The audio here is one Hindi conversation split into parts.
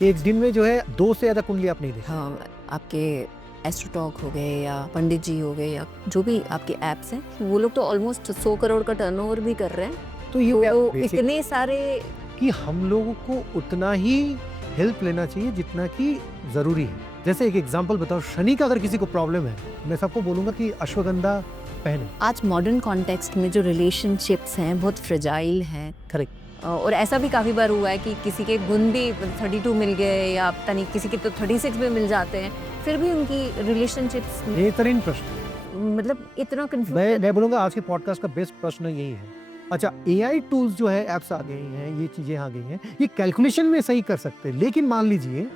एक दिन में जो है 2 से ज़्यादा कुंडली आप नहीं देख सकते। हाँ, आपके एस्ट्रोटॉक हो गए या पंडित जी हो गए या जो भी आपके ऐप्स हैं, वो लोग तो ऑलमोस्ट 100 करोड़ का टर्नओवर भी कर रहे हैं। तो ये तो बेसिक इतने सारे कि हम लोगों को उतना ही हेल्प लेना चाहिए जितना कि ज़रूरी है। जैसे एक एग्जांपल बताओ, शनि का अगर किसी को प्रॉब्लम है, मैं सबको बोलूँगा कि अश्वगंधा पहने। आज मॉडर्न कॉन्टेक्स्ट में जो रिलेशनशिप्स हैं बहुत फ्रेजाइल हैं। करेक्ट। और ऐसा भी काफ़ी बार हुआ है कि किसी के गुण भी 32 मिल गए या पता नहीं किसी के तो 36 भी मिल जाते हैं, फिर भी उनकी रिलेशनशिप्स बेहतरीन प्रश्न। मतलब इतना कंफ्यूज। मैं बोलूँगा आज के पॉडकास्ट का बेस्ट प्रश्न यही है। अच्छा, एआई टूल्स जो है, ऐप्स आ गई हैं, ये चीज़ें आ गई हैं, ये कैलकुलेशन में सही कर सकते हैं, लेकिन मान लीजिए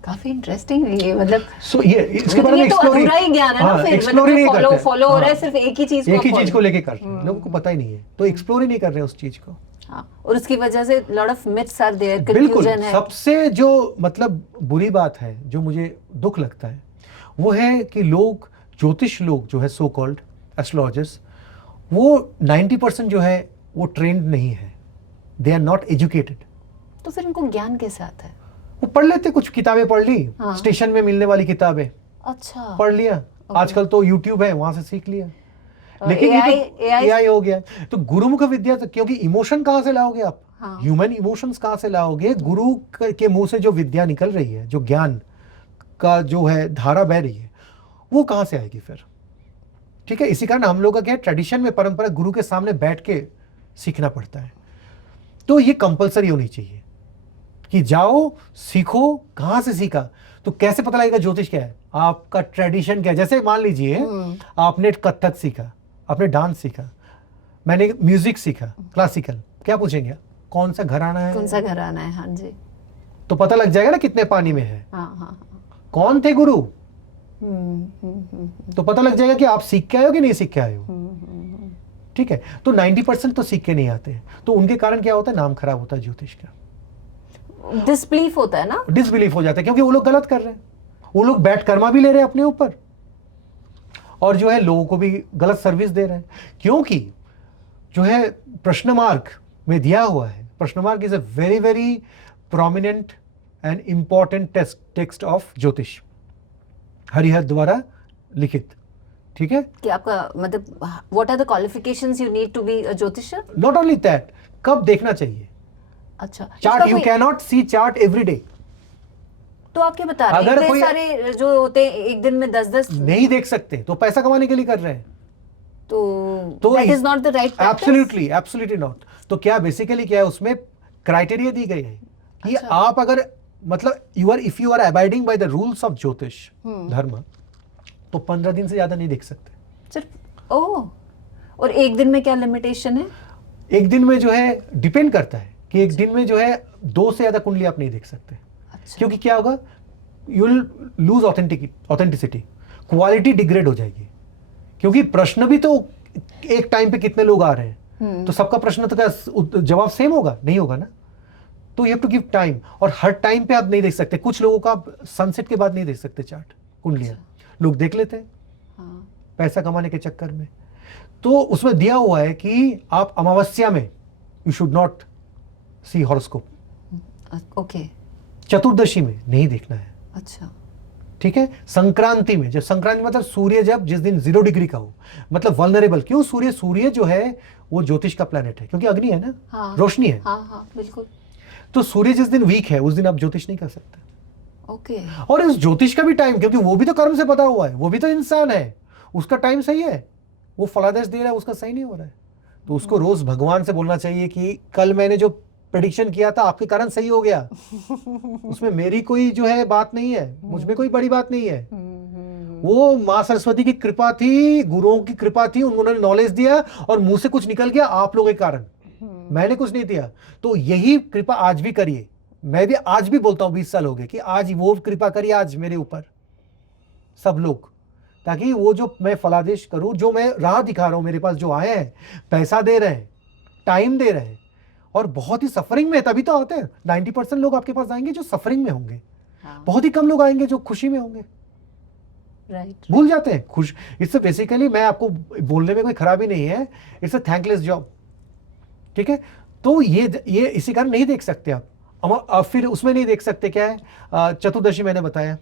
काफी इंटरेस्टिंग है ये, मतलब ये इसके बारे में ये तो अधूरा ही ज्ञान है ना, फिर एक्सप्लोर ही नहीं करते। फॉलो हो रहा है सिर्फ एक ही चीज एक ही चीज को follow। लेके करते हैं, लोगों को पता ही नहीं है, तो एक्सप्लोर ही नहीं कर रहे हैं उस चीज को। हाँ, और उसकी वजह से lot of myths are there, बिल्कुल। कंफ्यूजन है। सबसे जो मतलब बुरी बात है, जो मुझे दुख लगता है, वो है कि लोग, ज्योतिष लोग जो है, सो कॉल्ड एस्ट्रोलॉजर्स, वो 90% जो है वो ट्रेंड नहीं है, दे आर नॉट एजुकेटेड। तो फिर उनको ज्ञान कैसे आता है? वो पढ़ लेते, कुछ किताबें पढ़ ली, हाँ। स्टेशन में मिलने वाली किताबें अच्छा, पढ़ लिया, आजकल तो यूट्यूब है, वहां से सीख लिया। लेकिन AI ये तो AI हो गया। तो गुरुमुख विद्या, तो क्योंकि इमोशन कहाँ से लाओगे आप? हाँ। ह्यूमन इमोशंस कहाँ से लाओगे? गुरु के मुंह से जो विद्या निकल रही है, जो ज्ञान का जो है धारा बह रही है, वो कहाँ से आएगी फिर? ठीक है, इसी कारण हम लोग का क्या ट्रेडिशन में, परंपरा, गुरु के सामने बैठ के सीखना पड़ता है। तो ये कंपलसरी होनी चाहिए कि जाओ सीखो। कहाँ से सीखा? तो कैसे पता लगेगा ज्योतिष क्या है, आपका ट्रेडिशन क्या है? जैसे मान लीजिए आपने कथक सीखा, आपने डांस सीखा, मैंने म्यूजिक सीखा, क्लासिकल, क्या पूछेंगे कौन सा घराना है, कौन सा घराना है? हाँ जी। तो पता लग जाएगा ना कितने पानी में है। हाँ हाँ। कौन थे गुरु, हम्म। तो पता लग जाएगा कि आप सीख के आए हो कि नहीं सीख के आए हो। ठीक है, तो 90% तो सीख के नहीं आते, तो उनके कारण क्या होता है, नाम खराब होता है ज्योतिष का। डिसबिलीफ होता है ना, डिसबिलीफ हो जाता है, क्योंकि वो लोग गलत कर रहे हैं, वो लोग बैठ कर्मा भी ले रहे हैं अपने ऊपर, और जो है लोगों को भी गलत सर्विस दे रहे हैं। क्योंकि जो है प्रश्न मार्क में दिया हुआ है, Prashna Marga is a very very prominent and important text of jyotish, Harihar द्वारा लिखित। ठीक है, कि आपका मतलब what are the qualifications you need to be a ज्योतिषर? नॉट ओनली दैट, कब देखना चाहिए अच्छा, chart, you can not see chart every day. तो आप क्या बता रहे हैं, अगर इतने कोई सारे जो होते हैं एक दिन में 10-10 नहीं देख सकते, तो पैसा कमाने के लिए कर रहे हैं, तो that is not the right practice. Absolutely absolutely not. तो क्या बेसिकली क्या है, उसमें क्राइटेरिया दी गई है कि अच्छा। आप अगर मतलब if you are abiding by the rules of jyotish dharma, तो 15 दिन से ज्यादा नहीं देख सकते। सिर्फ ओह, और एक दिन में क्या लिमिटेशन है? एक दिन में जो है डिपेंड करता है कि एक दिन में जो है 2 से ज्यादा कुंडली आप नहीं देख सकते। अच्छा। क्योंकि क्या होगा, you will lose authenticity, quality degrade हो जाएगी। क्योंकि प्रश्न भी तो एक टाइम पे कितने लोग आ रहे हैं, तो सबका प्रश्न तो क्या जवाब सेम होगा? नहीं होगा ना। तो you have to give time, और हर टाइम पे आप नहीं देख सकते। कुछ लोगों का आप सनसेट के बाद नहीं देख सकते चार्ट, कुंडलियां लोग देख लेते हैं हाँ। पैसा कमाने के चक्कर में। तो उसमें दिया हुआ है कि आप अमावस्या में you should not see horoscope, okay. चतुर्दशी में नहीं देखना है। अच्छा। ठीक है, संक्रांति में, जब संक्रांति मतलब सूर्य जब जिस दिन 0 डिग्री का हो, मतलब वल्नरेबल। क्यों? सूर्य जो है वो ज्योतिष का प्लेनेट है, क्योंकि अग्नि है ना। हाँ। रोशनी है। हाँ हाँ बिल्कुल। तो सूर्य जिस दिन वीक है, उस दिन आप ज्योतिष नहीं कर सकते। ओके। और इस ज्योतिष का भी टाइम, क्योंकि वो भी तो कर्म से पता हुआ है, वो भी तो इंसान है, उसका टाइम सही है, वो फलादेश दे रहा है, उसका सही नहीं हो रहा है। तो उसको रोज भगवान से बोलना चाहिए कि कल मैंने जो प्रेडिक्शन किया था आपके कारण सही हो गया, उसमें मेरी कोई जो है बात नहीं है, मुझ में कोई बड़ी बात नहीं है। वो माँ सरस्वती की कृपा थी, गुरुओं की कृपा थी, उन्होंने नॉलेज दिया, और मुंह से कुछ निकल गया आप लोगों के कारण, मैंने कुछ नहीं दिया। तो यही कृपा आज भी करिए। मैं भी आज भी बोलता हूं, 20 साल हो गए, कि आज वो कृपा करिए आज मेरे ऊपर सब लोग, ताकि वो जो मैं फलादेश करूं, जो मैं राह दिखा रहा हूं, मेरे पास जो आए हैं, पैसा दे रहे हैं, टाइम दे रहे हैं, और बहुत ही सफरिंग में है, तभी तो आते हैं। 90% लोग आपके पास आएंगे जो सफरिंग में होंगे, हाँ, बहुत ही कम लोग आएंगे जो खुशी में होंगे। राइट। भूल जाते हैं खुश। इससे बेसिकली मैं आपको बोलने में कोई खराबी नहीं है, इट्स अ थैंकलेस जॉब, ठीक है। तो ये इसी कारण नहीं देख सकते आप। फिर उसमें नहीं देख सकते, क्या है, चतुर्दशी मैंने बताया,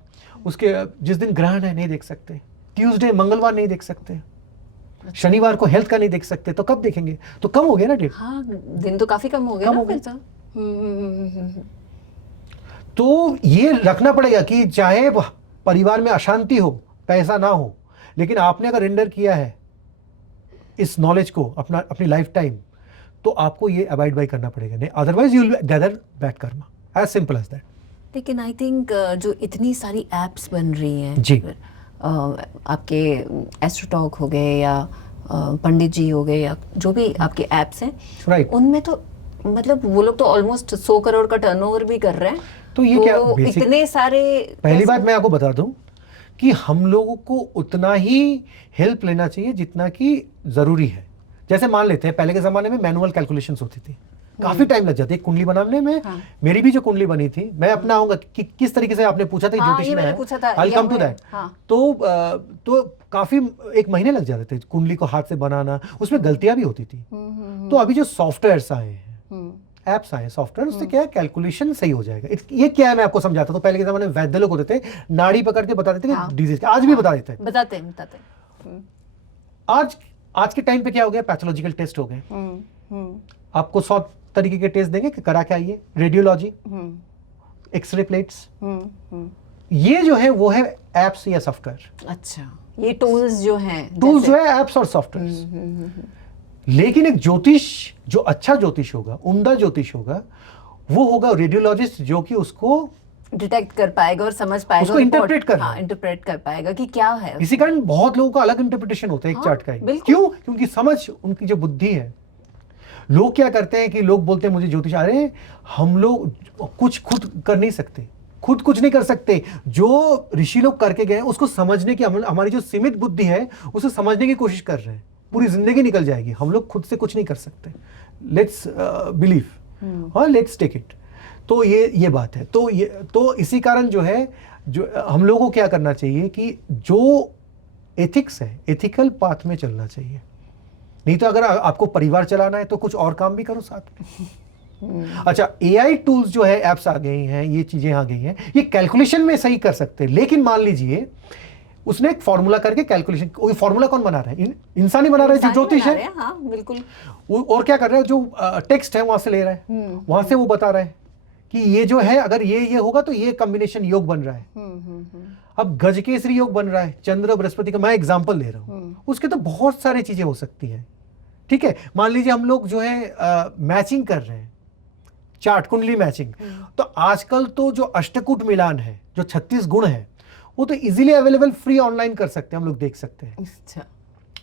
उसके जिस दिन ग्रहण है नहीं देख सकते, ट्यूसडे मंगलवार नहीं देख सकते, शनिवार को हेल्थ का नहीं देख सकते, तो कब देखेंगे? तो कम हो गया ना डेट। हाँ, दिन तो काफी कम हो गया कम ना हो गया। फिर तो। तो ये रखना पड़ेगा कि चाहे परिवार में अशांति हो, पैसा ना हो, लेकिन आपने अगर रेंडर किया है इस नॉलेज को अपनी लाइफ टाइम, तो आपको ये अवॉइड बाय करना पड़ेगा, नहीं otherwise you will gather bad karma, as simple as that. लेकिन आई थिंक जो इतनी सारी एप्स बन रही हैं जी। आपके एस्ट्रोटॉक हो गए या पंडित जी हो गए या जो भी आपके एप्स हैं, राइट। उनमें तो मतलब वो लोग तो ऑलमोस्ट 100 करोड़ का टर्नओवर भी कर रहे हैं। तो ये क्या basic- इतने सारे, पहली बात मैं आपको बता दूं कि हम लोगों को उतना ही हेल्प लेना चाहिए जितना कि जरूरी है। जैसे मान लेते हैं पहले के जमाने में मैनुअल कैलकुलेशंस होती थी, काफी टाइम लग जाती है कुंडली बनाने में। हाँ। मेरी भी जो कुंडली बनी थी, मैं अपना आऊंगा कि किस तरीके से आपने पूछा था हाँ, ज्योतिष ये में मैंने है, पूछा था, I'll ये come to है, that। हाँ। तो काफी 1 महीने लग जाते थे कुंडली को हाथ से बनाना, उसमें गलतियां भी होती थी। तो अभी जो सॉफ्टवेयर आए हैं, एप्स आए सॉफ्टवेयर, उससे क्या है कैलकुलेशन सही हो जाएगा। ये क्या है मैं आपको समझाता हूँ। पहले के जमाने में वैद्य लोग होते थे, नाड़ी पकड़ के बता देते थे हाँ। डिजीज, आज भी बता देते हैं। बताते हैं। आज के टाइम पे क्या हो गया, पैथोलॉजिकल टेस्ट हो गए। आपको 100 तरीके के टेस्ट देंगे कि करा के आइए, रेडियोलॉजी, एक्सरे प्लेट्स, ये जो है वो है एप्स या सॉफ्टवेयर। अच्छा, ये टूल्स जो हैं, टूल्स जो जैसे- है एप्स और सॉफ्टवेयर। लेकिन एक ज्योतिष जो अच्छा ज्योतिष होगा, उम्दा ज्योतिष होगा, वो होगा रेडियोलॉजिस्ट जो कि उसको डिटेक्ट कर पाएगा और समझ पाएगा, उसको interpret करना हाँ, है। इंटरप्रेट कर पाएगा कि क्या है। इसी कारण बहुत लोगों का अलग इंटरप्रिटेशन होता है एक हाँ, चार्ट का ही। बिल्कुल। क्यों? क्योंकि समझ उनकी जो बुद्धि है। लोग क्या करते हैं कि लोग बोलते हैं मुझे ज्योतिष, अरे हम लोग कुछ खुद कर नहीं सकते, खुद कुछ नहीं कर सकते। जो ऋषि लोग करके गए उसको समझने की हमारी जो सीमित बुद्धि है उसे समझने की कोशिश कर रहे हैं। पूरी जिंदगी निकल जाएगी, हम लोग खुद से कुछ नहीं कर सकते। लेट्स बिलीव और लेट्स टेक इट। तो ये बात है। तो इसी कारण जो है, जो हम लोगों को क्या करना चाहिए कि जो एथिक्स है, एथिकल पाथ में चलना चाहिए। नहीं तो अगर आपको परिवार चलाना है तो कुछ और काम भी करो साथ में। अच्छा, एआई टूल्स जो है, एप्स आ गई हैं, ये चीजें आ गई हैं, ये कैलकुलेशन में सही कर सकते हैं। लेकिन मान लीजिए उसने एक फॉर्मूला करके कैलकुलेशन, वो फॉर्मूला कौन बना रहा है? इंसान ही बना रहा है, जो ज्योतिष है। हाँ, बिल्कुल। और क्या कर रहा है, जो टेक्स्ट है वहां से ले रहा है, वहां से वो बता रहा है कि ये जो है अगर ये होगा तो ये कॉम्बिनेशन योग बन रहा है। अब गजकेसरी योग बन रहा है, चंद्र बृहस्पति का मैं एग्जांपल ले रहा हूं, उसके तो बहुत सारी चीजें हो सकती हैं। ठीक है, मान लीजिए हम लोग जो है मैचिंग कर रहे हैं, चार्ट कुंडली मैचिंग। तो आजकल तो जो अष्टकूट मिलान है, जो 36 गुण है, वो तो इजीली अवेलेबल फ्री ऑनलाइन कर सकते हैं, हम लोग देख सकते हैं। अच्छा,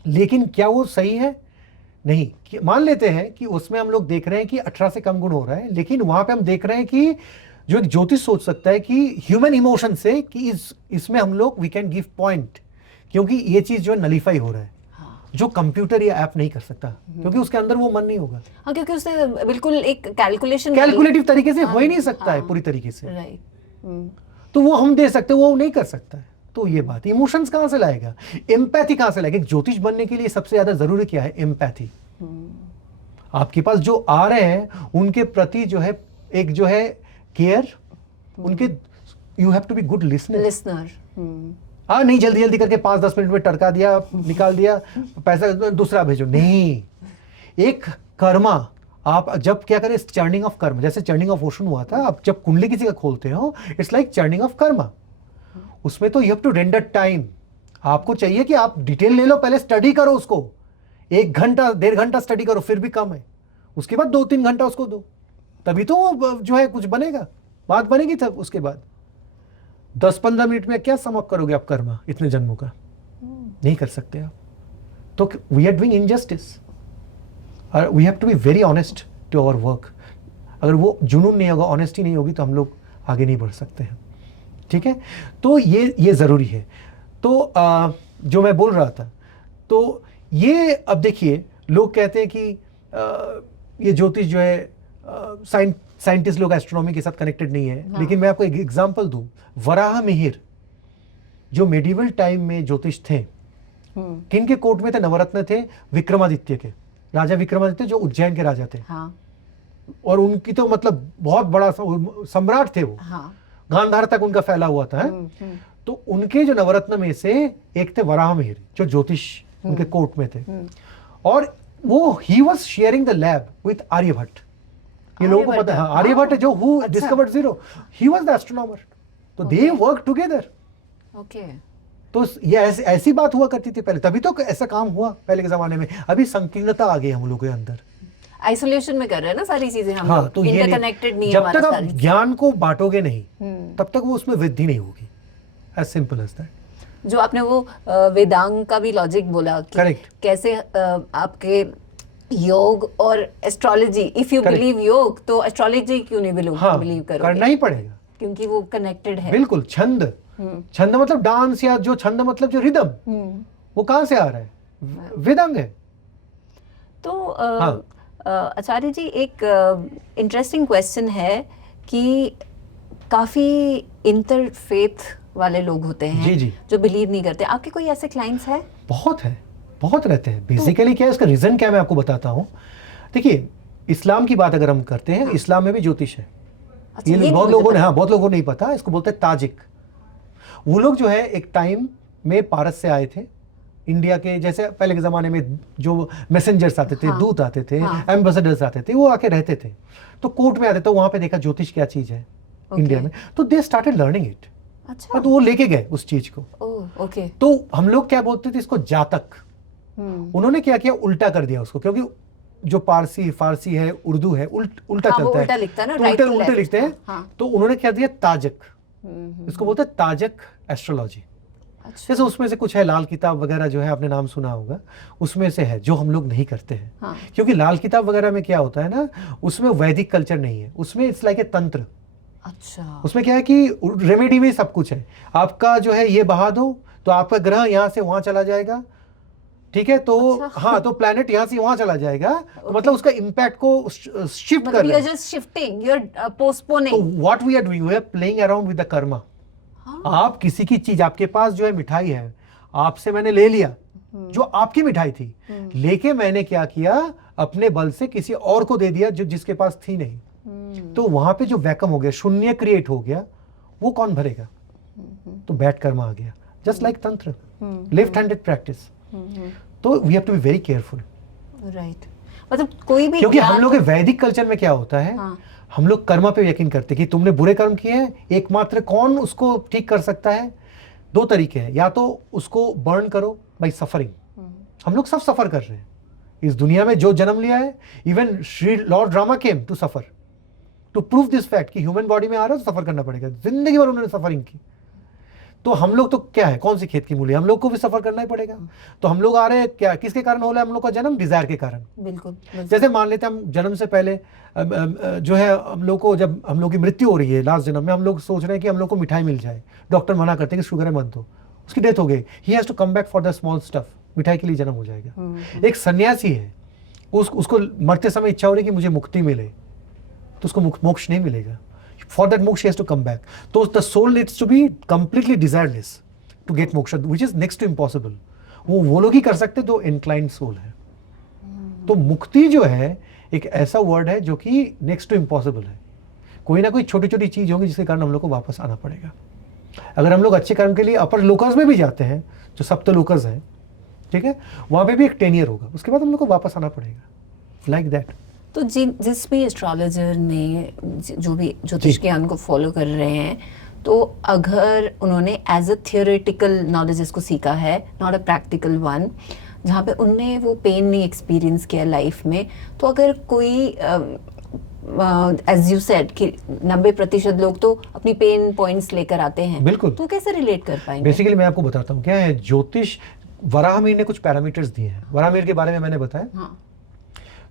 लेकिन क्या वो सही है? नहीं। मान लेते हैं कि उसमें हम लोग देख रहे हैं कि 18 से कम गुण हो रहा है, लेकिन वहां पे हम देख रहे हैं कि जो एक ज्योतिष सोच सकता है कि ह्यूमन इमोशन से कि इसमें हम लोग वी कैन गिव पॉइंट, क्योंकि ये चीज जो नलीफाई हो रहा है, जो कंप्यूटर या ऐप नहीं कर सकता, क्योंकि उसके अंदर वो मन नहीं होगा। हाँ, क्योंकि उसने बिल्कुल एक कैलकुलेटिव तरीके से हो ही नहीं सकता है पूरी तरीके से। राइट। तो वो हम दे सकते, वो नहीं कर सकता है। तो ये बात, इमोशंस कहां से लाएगा, एम्पैथी कहां से लाएगा? एक ज्योतिष बनने के लिए सबसे ज्यादा जरूरी क्या है? एम्पैथी। आपके पास जो आ रहे हैं उनके प्रति जो है एक जो है केयर, उनके you have to be good listener. हाँ, नहीं जल्दी जल्दी करके 5-10 मिनट में टरका दिया, निकाल दिया, पैसा दूसरा भेजो, नहीं। एक कर्मा, आप जब क्या करें, चर्निंग ऑफ कर्म, जैसे चर्निंग ऑफ ओशन हुआ था, आप जब कुंडली किसी का खोलते हो, it's like churning of karma. उसमें तो you have to render time. आपको चाहिए कि आप डिटेल ले लो, पहले स्टडी करो उसको, 1 घंटा 1.5 घंटा स्टडी करो, फिर भी कम है। उसके बाद 2-3 घंटा उसको दो, तभी तो जो है कुछ बनेगा, बात बनेगी। तब उसके बाद 10-15 मिनट में क्या समाप्त करोगे आप कर्मा इतने जन्मों का? नहीं कर सकते आप। तो we are doing injustice. We have to be very honest to our work. अगर वो जुनून नहीं होगा, ऑनेस्टी नहीं होगी, तो हम लोग आगे नहीं बढ़ सकते हैं। ठीक है, तो ये जरूरी है। तो जो मैं बोल रहा था, तो ये अब देखिए, लोग कहते हैं कि ये ज्योतिष जो है साइंटिस्ट लोग एस्ट्रोनॉमी के साथ कनेक्टेड नहीं है, हाँ। लेकिन मैं आपको एक एग्जांपल दूं, वराह मिहिर जो मेडिवल टाइम में ज्योतिष थे, किन के कोर्ट में थे? नवरत्न थे विक्रमादित्य के, राजा विक्रमादित्य जो उज्जैन के राजा थे। हाँ, और उनकी तो मतलब बहुत बड़ा सम्राट थे वो, हाँ, गांधार तक उनका फैला हुआ था। तो उनके जो नवरत्न में से एक थे वराह मिहिर जो ज्योतिष उनके कोर्ट में थे, और वो he was sharing the lab with Aryabhata. ये लोगों को पता है, हाँ, आर्यभट्ट जो who discovered zero, he was the astronomer. तो दे वर्क टुगेदर। ओके। तो ये ऐसी बात हुआ करती थी पहले, तभी तो ऐसा काम हुआ पहले के जमाने में। अभी संकीर्णता आ गई हम लोगों के अंदर, आइसोलेशन में कर रहे हैं ना सारी चीजें हम हाँ, लोग, तो ये इंटरकनेक्टेड नहीं है जब हमारा तक आप सारी। ज्ञान को बांटोगे नहीं तब तक वो उसमें वृद्धि नहीं होगी। As simple as that. जो आपने वो वेदांग का भी लॉजिक बोला कि Correct. कैसे आपके योग और astrology, if you Correct. Believe योग तो एस्ट्रोलॉजी क्यों नहीं बिलीव हाँ, बिलीव करना करोगे? ही पड़ेगा, क्योंकि वो कनेक्टेड है। बिल्कुल। छंद, छंद मतलब डांस, या जो छंद मतलब जो रिदम, वो कहाँ से आ रहा है? वेदांग है। तो हाँ। आचार्य जी, एक इंटरेस्टिंग क्वेश्चन है कि काफी इंटरफेथ वाले लोग होते हैं जी, जी। जो बिलीव नहीं करते। आपके कोई ऐसे क्लाइंट्स हैं? बहुत है, बहुत रहते हैं। बेसिकली क्या है, इसका रीजन क्या है मैं आपको बताता हूँ। देखिए, इस्लाम की बात अगर हम करते हैं, इस्लाम में भी ज्योतिष है। अच्छा, ये नहीं बहुत मुझे लोगों ने, पता। हाँ, बहुत लोगों को नहीं पता। इसको बोलते हैं ताजिक। वो लोग जो है एक टाइम में पारस से आए थे इंडिया के, जैसे पहले के जमाने में जो मैसेंजर्स आते थे, हाँ, दूत आते थे, हाँ। एम्बेसडर्स आते थे, वो आके रहते थे। तो कोर्ट में आते, तो वहां पे देखा ज्योतिष क्या चीज है इंडिया में, तो दे स्टार्टेड लर्निंग इट। अच्छा, तो वो लेके गए उस चीज को। ओह, ओके। तो हम लोग क्या बोलते थे इसको? जातक। उन्होंने क्या किया, उल्टा कर दिया उसको, क्योंकि जो फारसी है, उर्दू है, उल्टा हाँ, वो चलता उल्टा है, लिखता है ना, तो right उल्टे to उल्टे left। लिखते हैं। हाँ, तो उन्होंने क्या दिया? ताजक। हम्म, इसको बोलते हैं ताजक एस्ट्रोलॉजी। अच्छा, जैसे उसमें से कुछ है, लाल किताब वगैरह जो है, आपने नाम सुना होगा, उसमें से है, जो हम लोग नहीं करते हैं। हाँ, क्योंकि लाल किताब वगैरह में क्या होता है ना, उसमें वैदिक कल्चर नहीं है, उसमें इट्स लाइक ए तंत्र। अच्छा, उसमें क्या है कि रेमेडी में सब कुछ है। आपका जो है ये बहा दो तो आपका ग्रह यहाँ से वहां चला जाएगा, ठीक है? तो अच्छा। हाँ, तो प्लैनेट यहाँ से वहां चला जाएगा, तो मतलब उसका इम्पैक्ट को शिफ्ट कर मतलब यू रहे आर हैं। जस्ट शिफ्टिंग, यू आर तो postponing. What we are doing, we are playing around with the karma. आप किसी की चीज, आपके पास जो है मिठाई है, आपसे मैंने ले लिया जो आपकी मिठाई थी, लेके मैंने क्या किया, अपने बल से किसी और को दे दिया जो जिसके पास थी नहीं। तो वहां पे जो वैकम हो गया, शून्य क्रिएट हो गया, वो कौन भरेगा? तो बैड कर्मा आ गया। Just like tantra, left handed practice. तो we have to be very careful, right. मतलब कोई भी क्योंकि हम ज्ञान लोग के वैदिक कल्चर में क्या होता है, हाँ, हम लोग कर्मा पे यकीन करते कि तुमने बुरे कर्म किए हैं, एकमात्र कौन उसको ठीक कर सकता है? दो तरीके हैं, या तो उसको बर्न करो बाय सफरिंग। हम लोग सब सफर कर रहे हैं इस दुनिया में, जो जन्म लिया है। Even Shri lord Rama came to suffer, to prove this fact कि ह्यूमन बॉडी में आ रहा है तो सफर करना पड़ेगा। जिंदगी भर उन्होंने सफरिंग की। तो हम लोग तो क्या है, कौन सी खेत की मूली, हम लोग को भी सफर करना ही पड़ेगा। तो हम लोग आ रहे हैं क्या, किसके कारण हो रहा है हम लोग का जन्म? डिजायर के कारण। बिल्कुल, बिल्कुल। जैसे मान लेते हैं हम जन्म से पहले जो है हम लोग को, जब हम लोग की मृत्यु हो रही है लास्ट जन्म में, हम लोग सोच रहे हैं कि हम लोग को मिठाई मिल जाए, डॉक्टर मना करते हैं कि शुगर है मत दो, उसकी डेथ हो गई, he has to come back for the small stuff, मिठाई के लिए जन्म हो जाएगा। एक सन्यासी है, उसको मरते समय इच्छा हो रही है कि मुझे मुक्ति मिले, तो उसको मोक्ष नहीं मिलेगा। For that moksha he has to come back. तो the soul needs to be completely desireless to get moksha, which is next to impossible. वो लोग ही कर सकते जो इंक्लाइंड सोल है। तो मुक्ति जो है एक ऐसा वर्ड है जो कि नेक्स्ट टू इम्पॉसिबल है। कोई ना कोई छोटी छोटी चीज होगी जिसके कारण हम लोग को वापस आना पड़ेगा। अगर हम लोग अच्छे कर्म के लिए अपर लोकस में भी जाते हैं, जो सप्त लोकस है, ठीक है, वहां पे भी एक 10 ईयर होगा, उसके बाद हम लोग को वापस आना पड़ेगा, लाइक दैट। तो जिस भी एस्ट्रोलॉजर ने जो भी ज्योतिष ज्ञान को फॉलो कर रहे हैं, तो अगर उन्होंने एज अ थियोरेटिकल नॉलेज इसको सीखा है, नॉट अ प्रैक्टिकल वन, जहाँ पे उनने वो पेन नहीं एक्सपीरियंस किया लाइफ में, तो अगर कोई एज यू सेड कि 90% लोग तो अपनी पेन पॉइंट्स लेकर आते हैं, बिल्कुल। तो कैसे रिलेट कर पाएंगे? बेसिकली मैं आपको बताता हूँ क्या है ज्योतिष। वराहमिहिर ने कुछ पैरामीटर्स दिए हैं, वराहमिहिर के बारे में मैंने बताया। हाँ,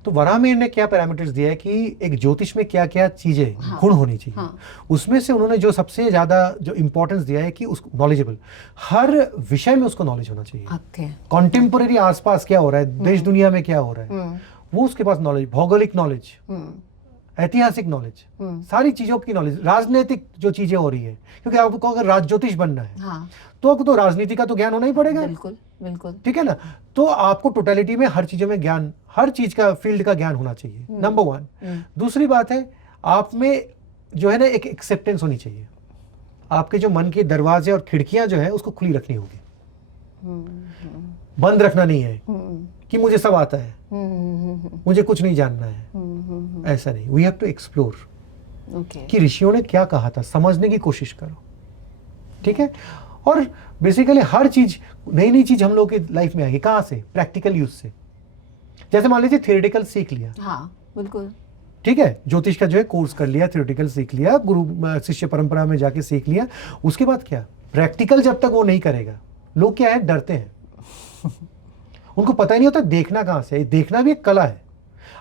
तो वराहमिहिर ने क्या पैरामीटर्स दिया है कि एक ज्योतिष में क्या क्या चीजें, हाँ, गुण होनी चाहिए। हाँ, उसमें से उन्होंने जो सबसे ज्यादा जो इंपॉर्टेंस दिया है कि उसको नॉलेजेबल, हर विषय में उसको नॉलेज होना चाहिए। ओके, कॉन्टेम्पोररी आसपास क्या हो रहा है, देश दुनिया में क्या हो रहा है, वो उसके पास नॉलेज, भौगोलिक नॉलेज, ऐतिहासिक नॉलेज, सारी चीजों की नॉलेज, राजनीतिक जो चीजें हो रही है, क्योंकि आपको अगर राज ज्योतिष बनना है हाँ, तो आपको तो राजनीति का तो ज्ञान होना ही पड़ेगा, बिल्कुल बिल्कुल। ठीक है ना। तो आपको टोटलिटी में हर चीजों में ज्ञान, हर चीज का फील्ड का ज्ञान होना चाहिए, नंबर 1। दूसरी बात है, आप में जो है ना एक एक्सेप्टेंस होनी चाहिए, आपके जो मन के दरवाजे और खिड़कियां जो है उसको खुली रखनी होगी, बंद रखना नहीं है कि मुझे सब आता है, मुझे कुछ नहीं जानना है, ऐसा नहीं। वी हैव टू एक्सप्लोर कि ऋषियों ने क्या कहा था, समझने की कोशिश करो, ठीक है। और बेसिकली हर चीज, नई नई चीज हम लोग की लाइफ में आएगी, कहाँ से? प्रैक्टिकल यूज से। जैसे मान लीजिए थियोरेटिकल सीख लिया, हाँ बिल्कुल, ठीक है, ज्योतिष का जो है कोर्स कर लिया, थियोरेटिकल सीख लिया, गुरु शिष्य परंपरा में जाके सीख लिया, उसके बाद क्या? प्रैक्टिकल जब तक वो नहीं करेगा, लोग क्या है, डरते हैं उनको पता ही नहीं होता देखना कहाँ से, देखना भी एक कला है।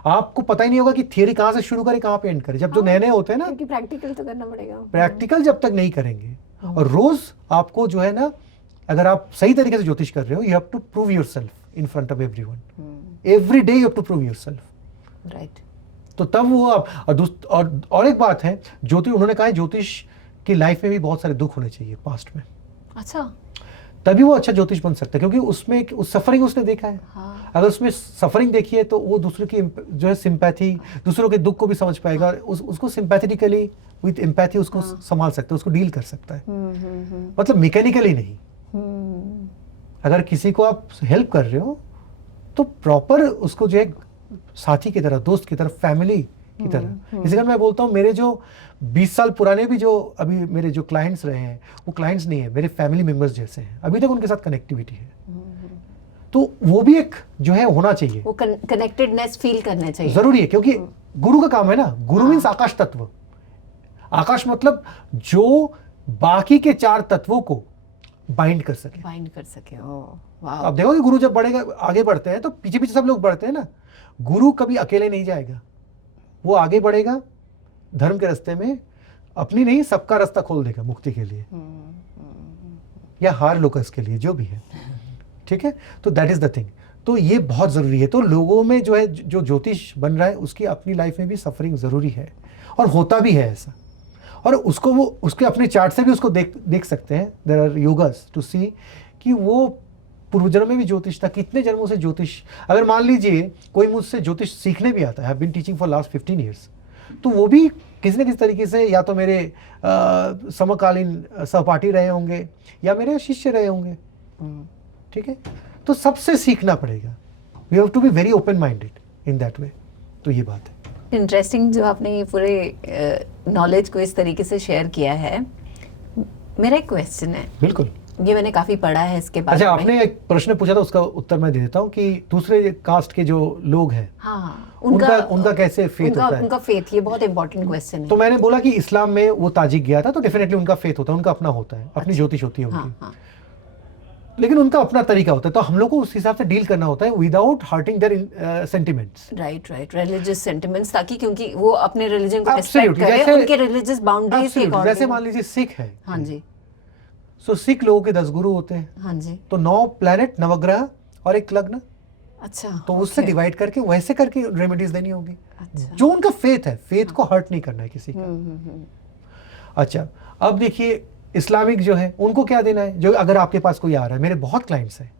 आपको पता ही नहीं होगा कि थियरी कहाँ से शुरू करे, कहाँ पे एंड करे। जब जो नए नए होते हैं ना, क्योंकि प्रैक्टिकल तो करना पड़ेगा, प्रैक्टिकल जब तक नहीं करेंगे, और रोज आपको जो है ना, अगर आप सही तरीके से ज्योतिष कर रहे हो, you have to prove yourself in front of everyone, every day you have to prove yourself, right. तो तब वो आप, और एक बात है, ज्योतिष, उन्होंने कहा है ज्योतिष की लाइफ में भी बहुत सारे दुख होने चाहिए पास्ट में, अच्छा, तभी वो अच्छा ज्योतिष बन सकता है, क्योंकि उसमें उस सफरिंग उसने देखा है। हाँ, अगर उसमें सफरिंग देखी है तो वो दूसरे की जो है सिंपैथी, दूसरों के दुख को भी समझ पाएगा, उसको सिंपैथेटिकली विद एम्पैथी उसको संभाल सकता है, उसको डील कर सकता है, मतलब मैकेनिकली नहीं। अगर किसी को आप हेल्प कर रहे हो तो प्रॉपर उसको जो है साथी की तरह, दोस्त की तरह, फैमिली की तरह। इसी कारण मैं बोलता हूँ, मेरे जो 20 साल पुराने भी जो अभी मेरे जो क्लाइंट्स रहे हैं, वो क्लाइंट्स नहीं है, मेरे फैमिली मेंबर्स जैसे हैं, अभी तक उनके साथ कनेक्टिविटी है। तो वो भी एक जो है होना चाहिए, वो कनेक्टेडनेस फील करना चाहिए, जरूरी है, क्योंकि गुरु का काम है ना, गुरु मीन्स आकाश तत्व। आकाश मतलब जो बाकी के 4 तत्वों को बाइंड कर सके, वाह। अब देखो कि गुरु जब बढ़ेगा, आगे बढ़ते हैं तो पीछे पीछे सब लोग बढ़ते हैं ना, गुरु कभी अकेले नहीं जाएगा, वो आगे बढ़ेगा धर्म के रास्ते में, अपनी नहीं सबका रास्ता खोल देगा मुक्ति के लिए, या हार लोकस के लिए, जो भी है, ठीक है। तो दैट इज द थिंग, तो ये बहुत जरूरी है। तो लोगों में जो है, जो ज्योतिष बन रहा है, उसकी अपनी लाइफ में भी सफरिंग जरूरी है, और होता भी है ऐसा, और उसको वो उसके अपने चार्ट से भी उसको देख सकते हैं। देयर आर योगास टू सी कि वो पूर्व जन्म में भी ज्योतिष था, कितने जन्मों से ज्योतिष। अगर मान लीजिए कोई मुझसे ज्योतिष सीखने भी आता है, have been teaching for last 15 years, तो वो भी किसी न किसी तरीके से या तो मेरे समकालीन सहपाठी रहे होंगे या मेरे शिष्य रहे होंगे, ठीक है। तो सबसे सीखना पड़ेगा, we have to be very open minded in that way. तो ये बात है इंटरेस्टिंग, जो आपने ये पूरे नॉलेज को इस तरीके से शेयर किया है। मेरा एक क्वेश्चन है, बिल्कुल, ये मैंने काफी पढ़ा है इसके बारे अच्छा, में। आपने एक प्रश्न पूछा था, उसका उत्तर मैं दे देता हूँ कि दूसरे कास्ट के जो लोग हैं, हाँ, उनका कैसे फेथ होता है। उनका फेथ, ये बहुत इंपॉर्टेंट क्वेश्चन है। तो मैंने बोला कि इस्लाम में वो ताजिक गया था, तो डेफिनेटली उनका फेथ होता है, उनका अपना होता है, अपनी ज्योतिष होती है उनकी, हाँ, लेकिन उनका अपना तरीका होता है, तो हम लोग को उस हिसाब से डील करना होता है without hurting their sentiments. Right, religious sentiments, ताकि क्योंकि वो अपने रिलीजन को रिस्पेक्ट Absolutely, करे, जैसे- उनके रिलीजियस बाउंड्रीज के जैसे अकॉर्डिंग। मान लीजिए सिख है, हाँ जी, सो सिख लोगों के 10 गुरु होते हैं, हाँ जी, तो 9 प्लैनेट, नवग्रह और एक लग्न, अच्छा, तो उससे okay, डिवाइड करके वैसे करके रेमेडीज देनी होगी। अच्छा, जो उनका फेथ है, फेथ को हर्ट नहीं करना है किसी का। अच्छा, अब देखिए इस्लामिक जो है, उनको क्या देना है, जो अगर आपके पास कोई आ रहा है, मेरे बहुत क्लाइंट्स हैं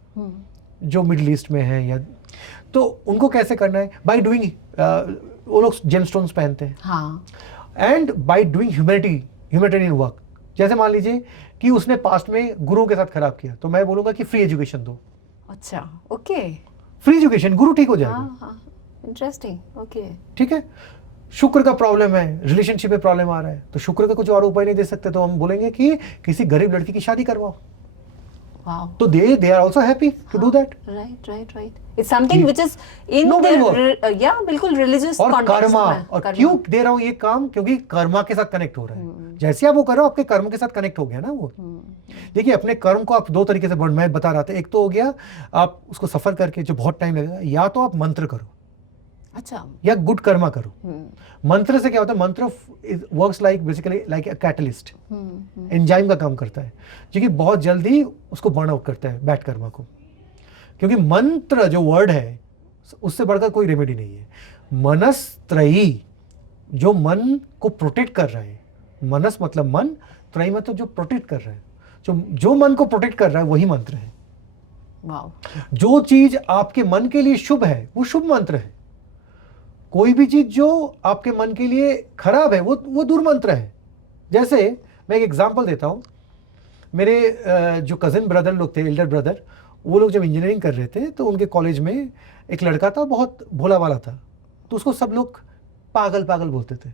जो मिडिल ईस्ट में है, या तो उनको कैसे करना है, बाय डूइंग, वो लोग जेमस्टोन्स पहनते हैं, हाँ, and by doing humanitarian work. जैसे मान लीजिए कि उसने पास्ट में गुरुओं के साथ खराब किया, तो मैं बोलूंगा कि फ्री एजुकेशन दो, अच्छा, ओके, फ्री एजुकेशन, गुरु ठीक हो जाएगा। हाँ, इंटरेस्टिंग, ओके, ठीक है। शुक्र का प्रॉब्लम है, रिलेशनशिप में प्रॉब्लम आ रहा है, तो शुक्र का कुछ और उपाय नहीं दे सकते, तो हम बोलेंगे कि किसी गरीब लड़की की शादी करवाओ, वाओ, तो they are also happy to do that. Right, it's something which is in Noble there, या बिल्कुल रिलीजियस और कॉन्टेक्स्ट कर्मा, में। और कर्मा। क्यों दे रहा हूं ये काम, क्योंकि कर्मा के साथ कनेक्ट हो रहा है। जैसे आप वो करो, आपके कर्म के साथ कनेक्ट हो गया ना वो। देखिए, अपने कर्म को आप 2 तरीके से मैं बता रहा था, एक तो हो गया आप उसको सफर करके, जो बहुत टाइम लगेगा, या तो आप मंत्र करो, अच्छा, या गुड कर्मा करो। मंत्र से क्या होता है, मंत्र works like basically like a catalyst, enzyme का काम करता है, जो कि बहुत जल्दी उसको बर्न आउट करता है बैड कर्मा को। क्योंकि मंत्र जो वर्ड है, उससे बढ़कर कोई रेमेडी नहीं है। मनस्त्रयी जो मन को प्रोटेक्ट कर रहा है, मनस मतलब मन, त्रयी मतलब जो प्रोटेक्ट कर रहा है, जो मन को प्रोटेक्ट कर रहा है वही मंत्र है। वाओ। जो चीज आपके मन के लिए शुभ है वो शुभ मंत्र है। कोई भी चीज जो आपके मन के लिए खराब है वो दुर्मंत्र है। जैसे मैं एक एग्जांपल देता हूं, मेरे जो कजिन ब्रदर लोग थे, एल्डर ब्रदर, वो लोग जब इंजीनियरिंग कर रहे थे तो उनके कॉलेज में एक लड़का था, बहुत भोला वाला था, तो उसको सब लोग पागल पागल बोलते थे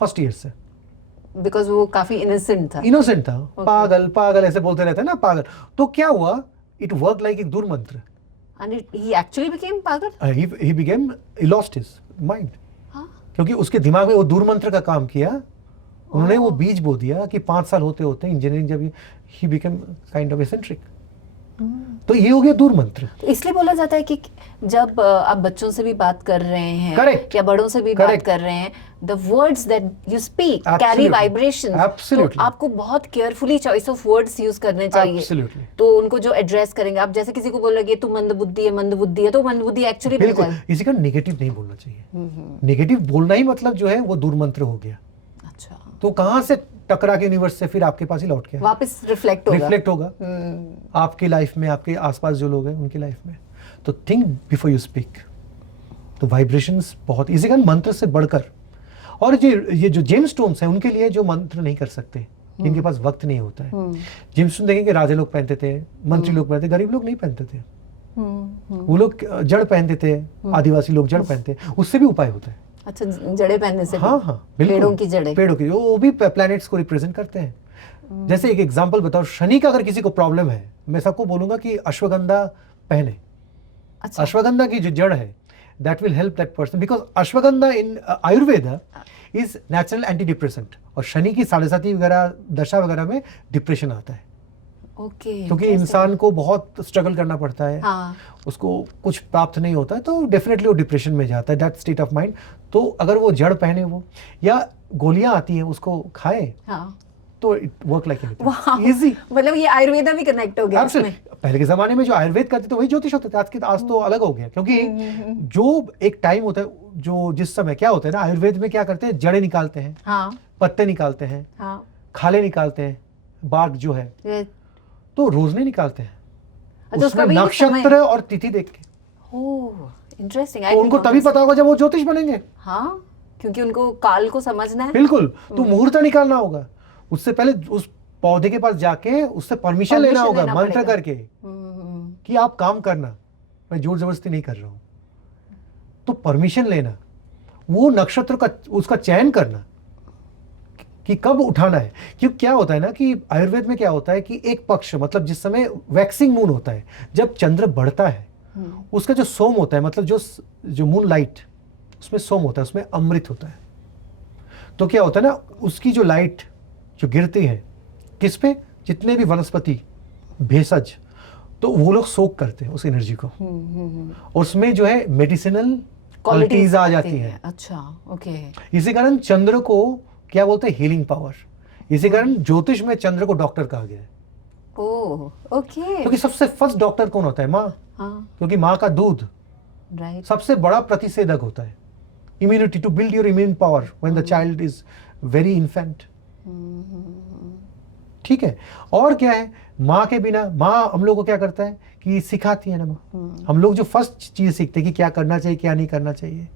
फर्स्ट ईयर से, बिकॉज वो काफी इनोसेंट था। इनोसेंट था। पागल पागल ऐसे बोलते रहते ना, पागल। तो क्या हुआ, इट वर्क लाइक एक दुर्मंत्र। And he actually became पागल? he became, he lost his mind, हाँ? क्योंकि उसके दिमाग में वो दुर्मंत्र का काम किया। उन्होंने वो बीज बो दिया कि 5 साल होते होते इंजीनियरिंग जब he became kind of eccentric. तो ये हो गया दुर्मंत्र। तो इसलिए बोला जाता है कि जब आप बच्चों से भी बात कर रहे हैं, Correct. या बड़ों से भी बात Correct. कर रहे हैं, the words that you speak carry Absolutely. Vibration. Absolutely. तो आपको बहुत carefully choice of words use करने चाहिए। Absolutely. तो उनको जो एड्रेस करेंगे, आप जैसे किसी को बोलोगे तू मंदबुद्धि है, तो मंदबुद्धि एक्चुअली बिल्कुल, इसी का नेगेटिव नहीं बोलना चाहिए। नेगेटिव बोलना ही मतलब जो है वो दुर्मंत्र हो गया। अच्छा, तो कहां से टकरा के यूनिवर्स से फिर आपके पास ही लौट के वापस रिफ्लेक्ट होगा। रिफ्लेक्ट होगा आपकी लाइफ में, आपके आसपास जो लोग हैं उनकी लाइफ में। तो थिंक बिफोर यू स्पीक। तो वाइब्रेशंस बहुत, इसी कारण मंत्र से बढ़कर, और ये जो जेम स्टोन्स हैं उनके लिए जो मंत्र नहीं कर सकते, इनके पास वक्त नहीं होता है। जेम स्टोन देखेंगे, राजा लोग पहनते थे, मंत्री लोग पहनते, गरीब लोग नहीं पहनते थे। वो लोग जड़ पहनते थे, आदिवासी लोग जड़ पहनते, उससे भी उपाय होता है। अच्छा, जड़े पहनने से? हाँ हाँ बिल्कुल, पेड़ों की जड़ें। पेड़ों की, वो भी प्लैनेट्स को रिप्रेजेंट करते हैं। जैसे एक एग्जांपल बताओ, शनि का अगर किसी को प्रॉब्लम है, मैं सबको बोलूंगा कि अश्वगंधा पहने। अच्छा, अश्वगंधा की जो जड़ है that will help that person, because ashwagandha in Ayurveda is natural anti depressant. और शनि की 7.5 वगैरह दशा वगैरह में डिप्रेशन आता है, ओके, क्योंकि इंसान को बहुत स्ट्रगल करना पड़ता है, हाँ, उसको कुछ प्राप्त नहीं होता है, तो डेफिनेटली वो डिप्रेशन में जाता है, दैट स्टेट ऑफ माइंड। तो अगर वो जड़ पहने, वो या गोलियां आती हैं उसको खाए, हाँ, तो इट वर्क लाइक वाह, इजी। मतलब ये आयुर्वेदा भी कनेक्ट हो गया इसमें। पहले के जमाने में जो आयुर्वेद करते थे वही ज्योतिष होते थे, आज तो अलग हो गया। क्योंकि जो एक टाइम होता है, जो जिस समय क्या होता है ना, आयुर्वेद में क्या करते हैं, जड़ें निकालते हैं, हाँ, पत्ते निकालते हैं, हाँ, खाले निकालते हैं, बाग जो है, ये- तो रोज नहीं निकालते हैं, अच्छा, उसका उसमें भी नक्षत्र और तिथि देख के। ओह, इंटरेस्टिंग। तो उनको तभी पता होगा जब वो ज्योतिष बनेंगे। हाँ, क्योंकि उनको काल को समझना है। बिल्कुल, तो मुहूर्त निकालना होगा, उससे पहले उस पौधे के पास जाके उससे परमिशन लेना होगा, लेना मंत्र पड़ेगा। करके कि आप काम करना, मैं जोर जबरदस्ती नहीं कर रहा हूं। तो परमिशन लेना, वो नक्षत्र का उसका चयन करना कि कब उठाना है। क्योंकि क्या होता है ना कि आयुर्वेद में क्या होता है कि एक पक्ष, मतलब जिस समय वैक्सिंग मून होता है, जब चंद्र बढ़ता है, उसका जो सोम होता है, मतलब जो मून लाइट, उसमें सोम होता है, उसमें अमृत होता है। तो क्या होता है ना, उसकी जो लाइट जो गिरती है किस पे, जितने भी वनस्पति भेषज, तो वो लोग सोक करते हैं उस एनर्जी को, उसमें जो है मेडिसिनल क्वालिटीज आ जाती हैं। अच्छा, ओके। इसी कारण चंद्र को क्या बोलते हैं, हीलिंग पावर। इसी कारण ज्योतिष में चंद्र को डॉक्टर कहा गया है। ओह, ओके। क्योंकि सबसे फर्स्ट डॉक्टर कौन होता है, माँ। हाँ, क्योंकि माँ का दूध राइट। सबसे बड़ा प्रतिषेधक होता है, immunity, to build your immune power when the child is very infant. ठीक है। और क्या है, माँ के बिना, माँ हम लोग को क्या करता है कि सिखाती है ना माँ। हम लोग जो फर्स्ट चीज सीखते हैं कि क्या करना चाहिए, क्या नहीं करना चाहिए।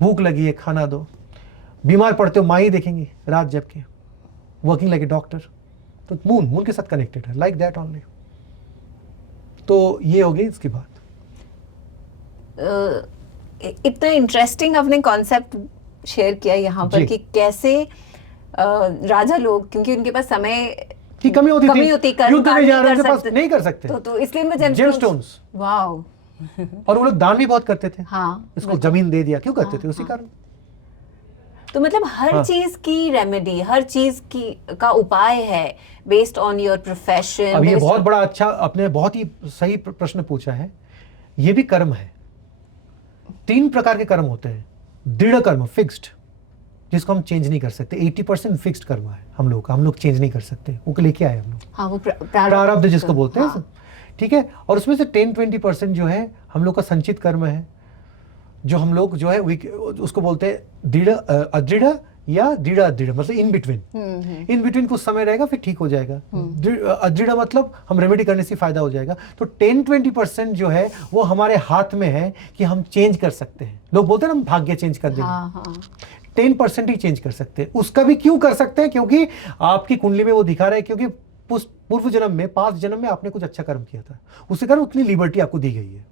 भूख लगी है, खाना दो। बीमार पड़ते हो, माँ ही देखेंगी रात जब के, वर्किंग लाइक ए डॉक्टर। तो मून के साथ कनेक्टेड है, लाइक दैट ओनली। तो ये हो गई इसकी बात। इतना इंटरेस्टिंग आपने कॉन्सेप्ट शेयर किया यहाँ पर जी। कि कैसे राजा लोग, क्योंकि उनके पास समय की कमी होती थी, युद्ध में जा रहे हैं, उनके पास नहीं कर सकते, तो इसलिए उनको जेमस्टोन्स। वाओ। और वो लोग दान भी बहुत करते थे। हाँ, इसको जमीन दे दिया, क्यों करते थे, उसी कारण। तो मतलब हर हाँ। चीज की रेमेडी, हर चीज की का उपाय है बेस्ड ऑन योर प्रोफेशन। अब ये बहुत बड़ा अच्छा, आपने बहुत ही सही प्रश्न पूछा है। ये भी कर्म है। 3 प्रकार के कर्म होते हैं। दृढ़ कर्म, फिक्स्ड, जिसको हम चेंज नहीं कर सकते। 80% फिक्स्ड कर्म है हम लोग का, हम लोग चेंज नहीं कर सकते, वो लेके आए हम लोग। हाँ, वो प्रारब्ध जिसको बोलते हैं। हाँ। ठीक है। और उसमें से 10-20% जो है हम लोग का संचित कर्म है, जो हम लोग जो है उसको बोलते हैं दृढ़ अदृढ़ या दृढ़ अदृढ़, मतलब इन बिटवीन। इन बिटवीन कुछ समय रहेगा फिर ठीक हो जाएगा। अदृढ़ मतलब हम रेमेडी करने से फायदा हो जाएगा। तो 10-20% जो है वो हमारे हाथ में है कि हम चेंज कर सकते हैं। लोग बोलते हैं ना हम भाग्य चेंज कर देंगे, 10% ही चेंज कर सकते हैं। उसका भी क्यों कर सकते हैं? क्योंकि आपकी कुंडली में वो दिखा रहा है, क्योंकि पूर्व जन्म में, पास्ट जन्म में आपने कुछ अच्छा कर्म किया था, उसके कारण उतनी लिबर्टी आपको दी गई है।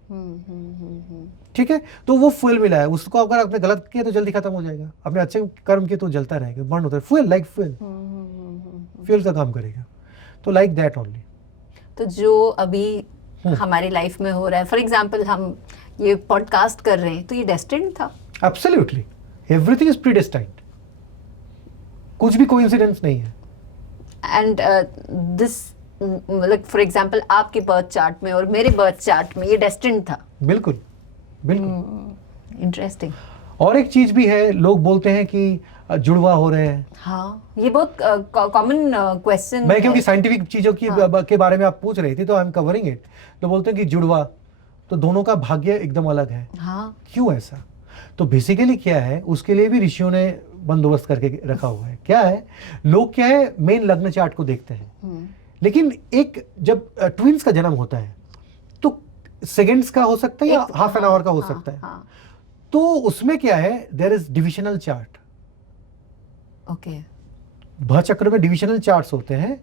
ठीक है, तो वो फ्यूल मिला है उसको। अगर आपने गलत किया तो जल्दी खत्म हो जाएगा, अपने अच्छे कर्म किए तो जलता रहेगा, बर्न होता है। फ्यूल लाइक फ्यूल का काम करेगा। तो लाइक दैट ओनली। तो जो अभी हमारी लाइफ में हो रहा है, फॉर एग्जाम्पल हम ये पॉडकास्ट कर रहे हैं, तो ये डेस्टिन्ड था? एब्सोल्युटली, एवरीथिंग इज प्रीडेस्टाइन्ड, कुछ भी कोइंसिडेंस नहीं है। एंड दिस मतलब फॉर एग्जाम्पल आपके बर्थ चार्ट में और मेरे बर्थ चार्ट में ये डेस्टिन्ड था? बिल्कुल बिल्कुल। इंटरेस्टिंग। और एक चीज भी है, लोग बोलते हैं कि जुड़वा हो रहे हैं। हाँ, ये बहुत कॉमन क्वेश्चन मैं क्योंकि साइंटिफिक चीजों की के बारे में आप पूछ रही थी तो आई एम कवरिंग इट। तो बोलते हैं कि जुड़वा, तो दोनों का भाग्य एकदम अलग है। हाँ। क्यों ऐसा? तो बेसिकली क्या है, उसके लिए भी ऋषियों ने बंदोबस्त करके रखा हुआ है। क्या है, लोग क्या है मेन लग्न चार्ट को देखते हैं, लेकिन एक जब ट्विंस का जन्म होता है तो सेकंड्स का हो सकता है या हाफ एन आवर का हो सकता है। तो उसमें क्या है, there is divisional chart. Okay. भा चक्र में डिविजनल चार्ट्स होते हैं।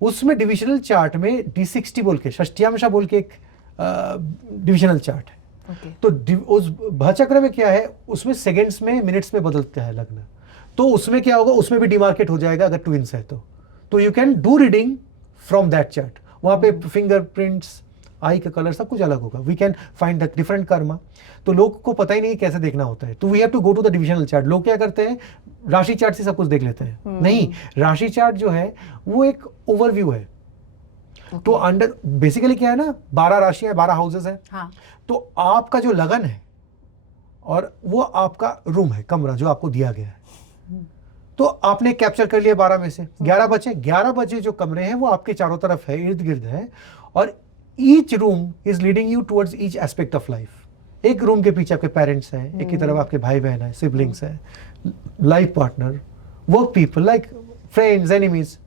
उसमें डिविजनल चार्ट में D60 बोल के, षष्ठ्यांशा बोल के एक डिविजनल चार्ट है। तो उस भा चक्र में क्या है, उसमें सेकंड्स में, मिनट्स में बदलता है लग्न। तो उसमें क्या होगा, उसमें भी डिमार्केट हो जाएगा अगर ट्विंस है तो you can do reading from that chart. वहां पे फिंगरप्रिंट्स, आई का कलर सब कुछ अलग होगा। We can find the different karma. तो लोग को पता ही नहीं कैसे देखना होता है, तो we have to go to the divisional chart. लोग क्या करते हैं, राशि चार्ट से सब कुछ देख लेते हैं। नहीं, राशि चार्ट जो है वो एक ओवरव्यू है। तो अंडर बेसिकली क्या है ना, 12 राशि है, 12 हाउसेस है। हाँ। तो आपका जो लगन है और वो आपका रूम है, कमरा जो आपको दिया गया है, तो आपने कैप्चर कर लिया 12 में से 11 बचे। 11 बचे जो कमरे हैं वो आपके चारों तरफ है, इर्द गिर्द है, और each room is leading you towards each aspect of life. एक रूम के पीछे आपके पेरेंट्स हैं, एक की तरफ आपके भाई बहन है, सिबलिंग्स है, life partner, work people, like friends, enemies.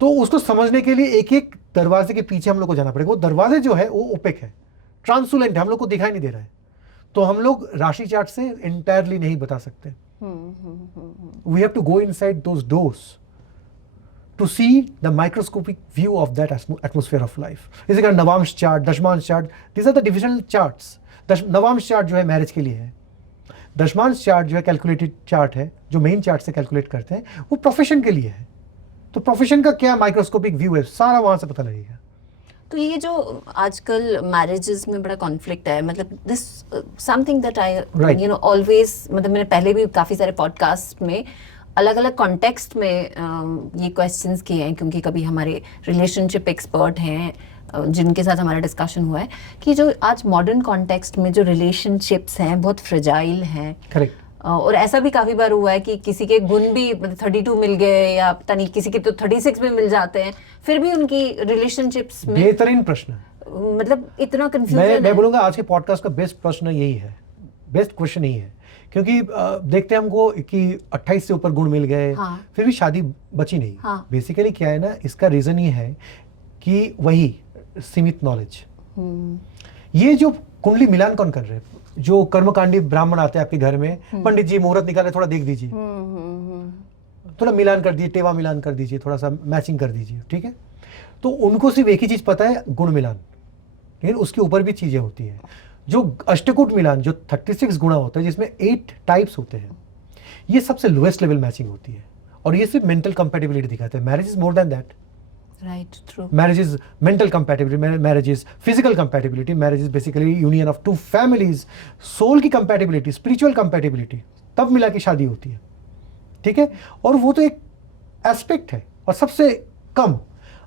तो उसको समझने के लिए एक एक दरवाजे के पीछे हम लोग को जाना पड़ेगा। वो दरवाजे जो है वो ओपेक है, ट्रांसुलेंट है, हम लोग को दिखाई नहीं दे रहा है। तो हम लोग राशि चार्ट से एंटायरली नहीं बता सकते। We have to go inside those doors to see the microscopic view of that atmosphere of life. इसी का नवांश चार्ट, दशमांश chart, these are the divisional charts. Navamsa chart जो है मैरिज के लिए है, दशमांश चार्ट जो है कैलकुलेटेड चार्ट है, जो मेन चार्ट से कैलकुलेट करते हैं, वो प्रोफेशन के लिए है। तो प्रोफेशन का क्या माइक्रोस्कोपिक व्यू है, सारा वहां से पता लगेगा। तो ये जो आजकल मैरिजेस में बड़ा कॉन्फ्लिक्ट है, मतलब this something that I you know always, मतलब मैंने पहले भी काफ़ी सारे पॉडकास्ट में अलग अलग कॉन्टेक्स्ट में ये क्वेश्चंस किए हैं, क्योंकि कभी हमारे रिलेशनशिप एक्सपर्ट हैं जिनके साथ हमारा डिस्कशन हुआ है कि जो आज मॉडर्न कॉन्टेक्स्ट में जो रिलेशनशिप्स हैं बहुत फ्रेजाइल हैं। करेक्ट। और ऐसा भी काफी बार हुआ है कि किसी के गुण भी 32 मिल गए, या पता नहीं किसी के तो 36 में मिल जाते हैं, फिर भी उनकी रिलेशनशिप्स में। बेहतरीन प्रश्न, मतलब इतना कंफ्यूजन मैं बोलूंगा आज के पॉडकास्ट का बेस्ट प्रश्न यही है, बेस्ट क्वेश्चन यही है। क्योंकि देखते हैं हमको कि 28 से ऊपर गुण मिल गए, हाँ। फिर भी शादी बची नहीं। हाँ। बेसिकली क्या है ना, इसका रीजन ये है कि वही सीमित नॉलेज। ये जो कुंडली मिलान कौन कर रहे हैं, जो कर्मकांडी ब्राह्मण आते हैं आपके घर में, पंडित जी मुहूर्त निकाले, थोड़ा देख दीजिए, थोड़ा मिलान कर दीजिए, टेवा मिलान कर दीजिए, थोड़ा सा मैचिंग कर दीजिए, ठीक है। तो उनको सिर्फ एक ही चीज पता है, गुण मिलान, लेकिन उसके ऊपर भी चीजें होती हैं। जो अष्टकूट मिलान जो 36 गुणा होता है, जिसमें 8 टाइप्स होते हैं, ये सबसे लोएस्ट लेवल मैचिंग होती है, और ये सिर्फ मेंटल कंपैटिबिलिटी दिखाते हैं। Marriage is more than that. Right, true. Marriage is mental compatibility, marriage is physical compatibility, marriage is basically union of two families, soul की compatibility, spiritual compatibility, तब मिला के शादी होती है, ठीक है। और वो तो एक एस्पेक्ट है और सबसे कम।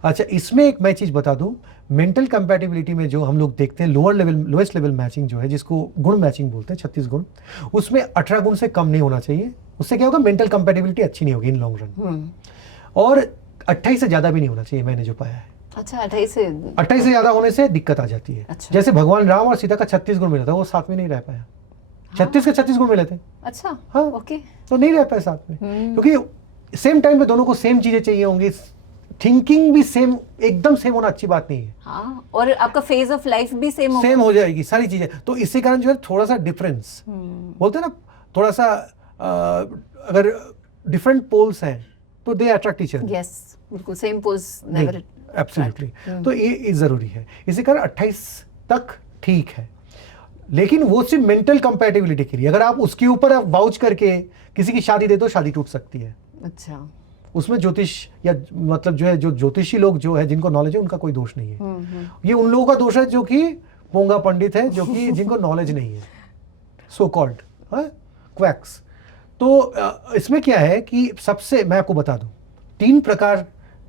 अच्छा, इसमें एक मैं चीज़ बता दूं, मेंटल कंपैटिबिलिटी में जो हम लोग देखते हैं lower level, lowest level matching जो है, जिसको गुण मैचिंग बोलते हैं, 36 गुण, उसमें 18 गुण से कम नहीं होना चाहिए। उससे क्या होगा, मेंटल कंपैटिबिलिटी अच्छी नहीं होगी इन लॉन्ग रन। और 28 से ज्यादा भी नहीं होना चाहिए, मैंने जो पाया है। अच्छा, 28 से ज्यादा होने से दिक्कत आ जाती है। अच्छा। जैसे भगवान राम और सीता का 36 गुण मिला था, वो साथ में नहीं रह पाया। 36 के 36 गुण मिले थे। अच्छा, हाँ। ओके। तो नहीं रह पाए साथ में, क्योंकि सेम टाइम पे दोनों को सेम चीजें चाहिए होंगी, थिंकिंग भी सेम, एकदम सेम होना अच्छी बात नहीं है। हाँ, और आपका फेज ऑफ लाइफ भी सेम सेम हो जाएगी सारी चीजें, तो इसके कारण जो है थोड़ा सा डिफरेंस, बोलते हैं ना, थोड़ा सा अगर डिफरेंट पोल्स हैं तो they attract each other. Yes, बिल्कुल सेम पोल्स नेवर। एब्सोल्युटली। तो ये जरूरी है। इसी कारण 28 तक ठीक है, लेकिन वो सिर्फ मेंटल कंपैटिबिलिटी के लिए, अगर आप उसके ऊपर आप वाउच करके किसी की शादी दे दो, शादी टूट सकती है। अच्छा। उसमें ज्योतिष या मतलब जो है, जो ज्योतिषी लोग जो है, जिनको नॉलेज है, उनका कोई दोष नहीं है। ये उन लोगों का दोष है जो कि पोंगा पंडित है, जो कि जिनको नॉलेज नहीं है, सो कॉल्ड क्वैक्स। तो इसमें क्या है कि सबसे, मैं आपको बता दूं, 3 प्रकार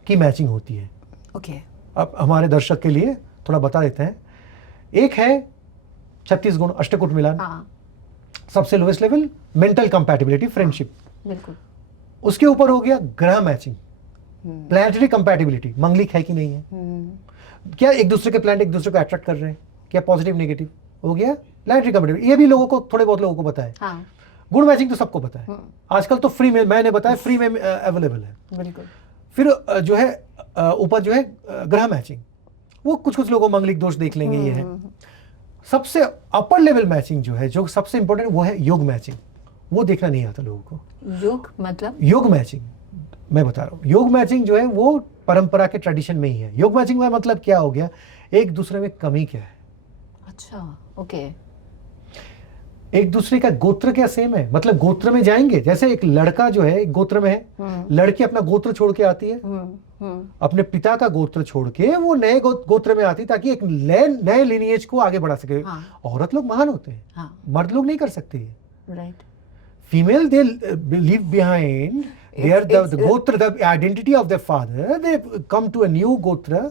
की मैचिंग होती है। ओके। अब हमारे दर्शक के लिए थोड़ा बता देते हैं। एक है 36 गुण, अष्टकूट मिलान। हाँ, सबसे lowest level mental compatibility, friendship. बिल्कुल। उसके ऊपर हो गया ग्रह मैचिंग, प्लैनेटरी कंपैटिबिलिटी, मंगलिक है कि नहीं है, क्या एक दूसरे के प्लैनेट एक दूसरे को अट्रैक्ट कर रहे हैं, क्या पॉजिटिव नेगेटिव, हो गया प्लैनेटरी कंपैटिबिलिटी। ये भी लोगों को, थोड़े बहुत लोगों को पता है। हाँ, गुण मैचिंग तो सबको पता है, आजकल तो फ्री में, मैंने बताया फ्री में अवेलेबल है। बिल्कुल। फिर जो है ऊपर जो है ग्रह मैचिंग, वो कुछ कुछ लोगों मंगलिक दोष देख लेंगे, ये है। सबसे अपर लेवल मैचिंग जो है, जो सबसे इंपॉर्टेंट, वो है योग मैचिंग। वो देखना नहीं आता लोगों को। योग मतलब? योग मैचिंग मैं बता रहा हूँ। योग मैचिंग जो है वो परंपरा के ट्रेडिशन में ही है। योग मैचिंग का मतलब क्या हो गया, एक दूसरे में कमी क्या है। अच्छा, ओके। एक दूसरे का गोत्र क्या सेम है, मतलब गोत्र में जाएंगे, जैसे एक लड़का जो है एक गोत्र में है, लड़की अपना गोत्र छोड़ के आती है, अपने पिता का गोत्र छोड़ के वो नए गोत्र में आती है, ताकि एक नए लिनिएज को आगे बढ़ा सके। हाँ। औरत लोग महान होते हैं, हाँ। मर्द लोग नहीं कर सकते। Right. Female, they leave behind the gotra, the identity of their father. They come to a new gotra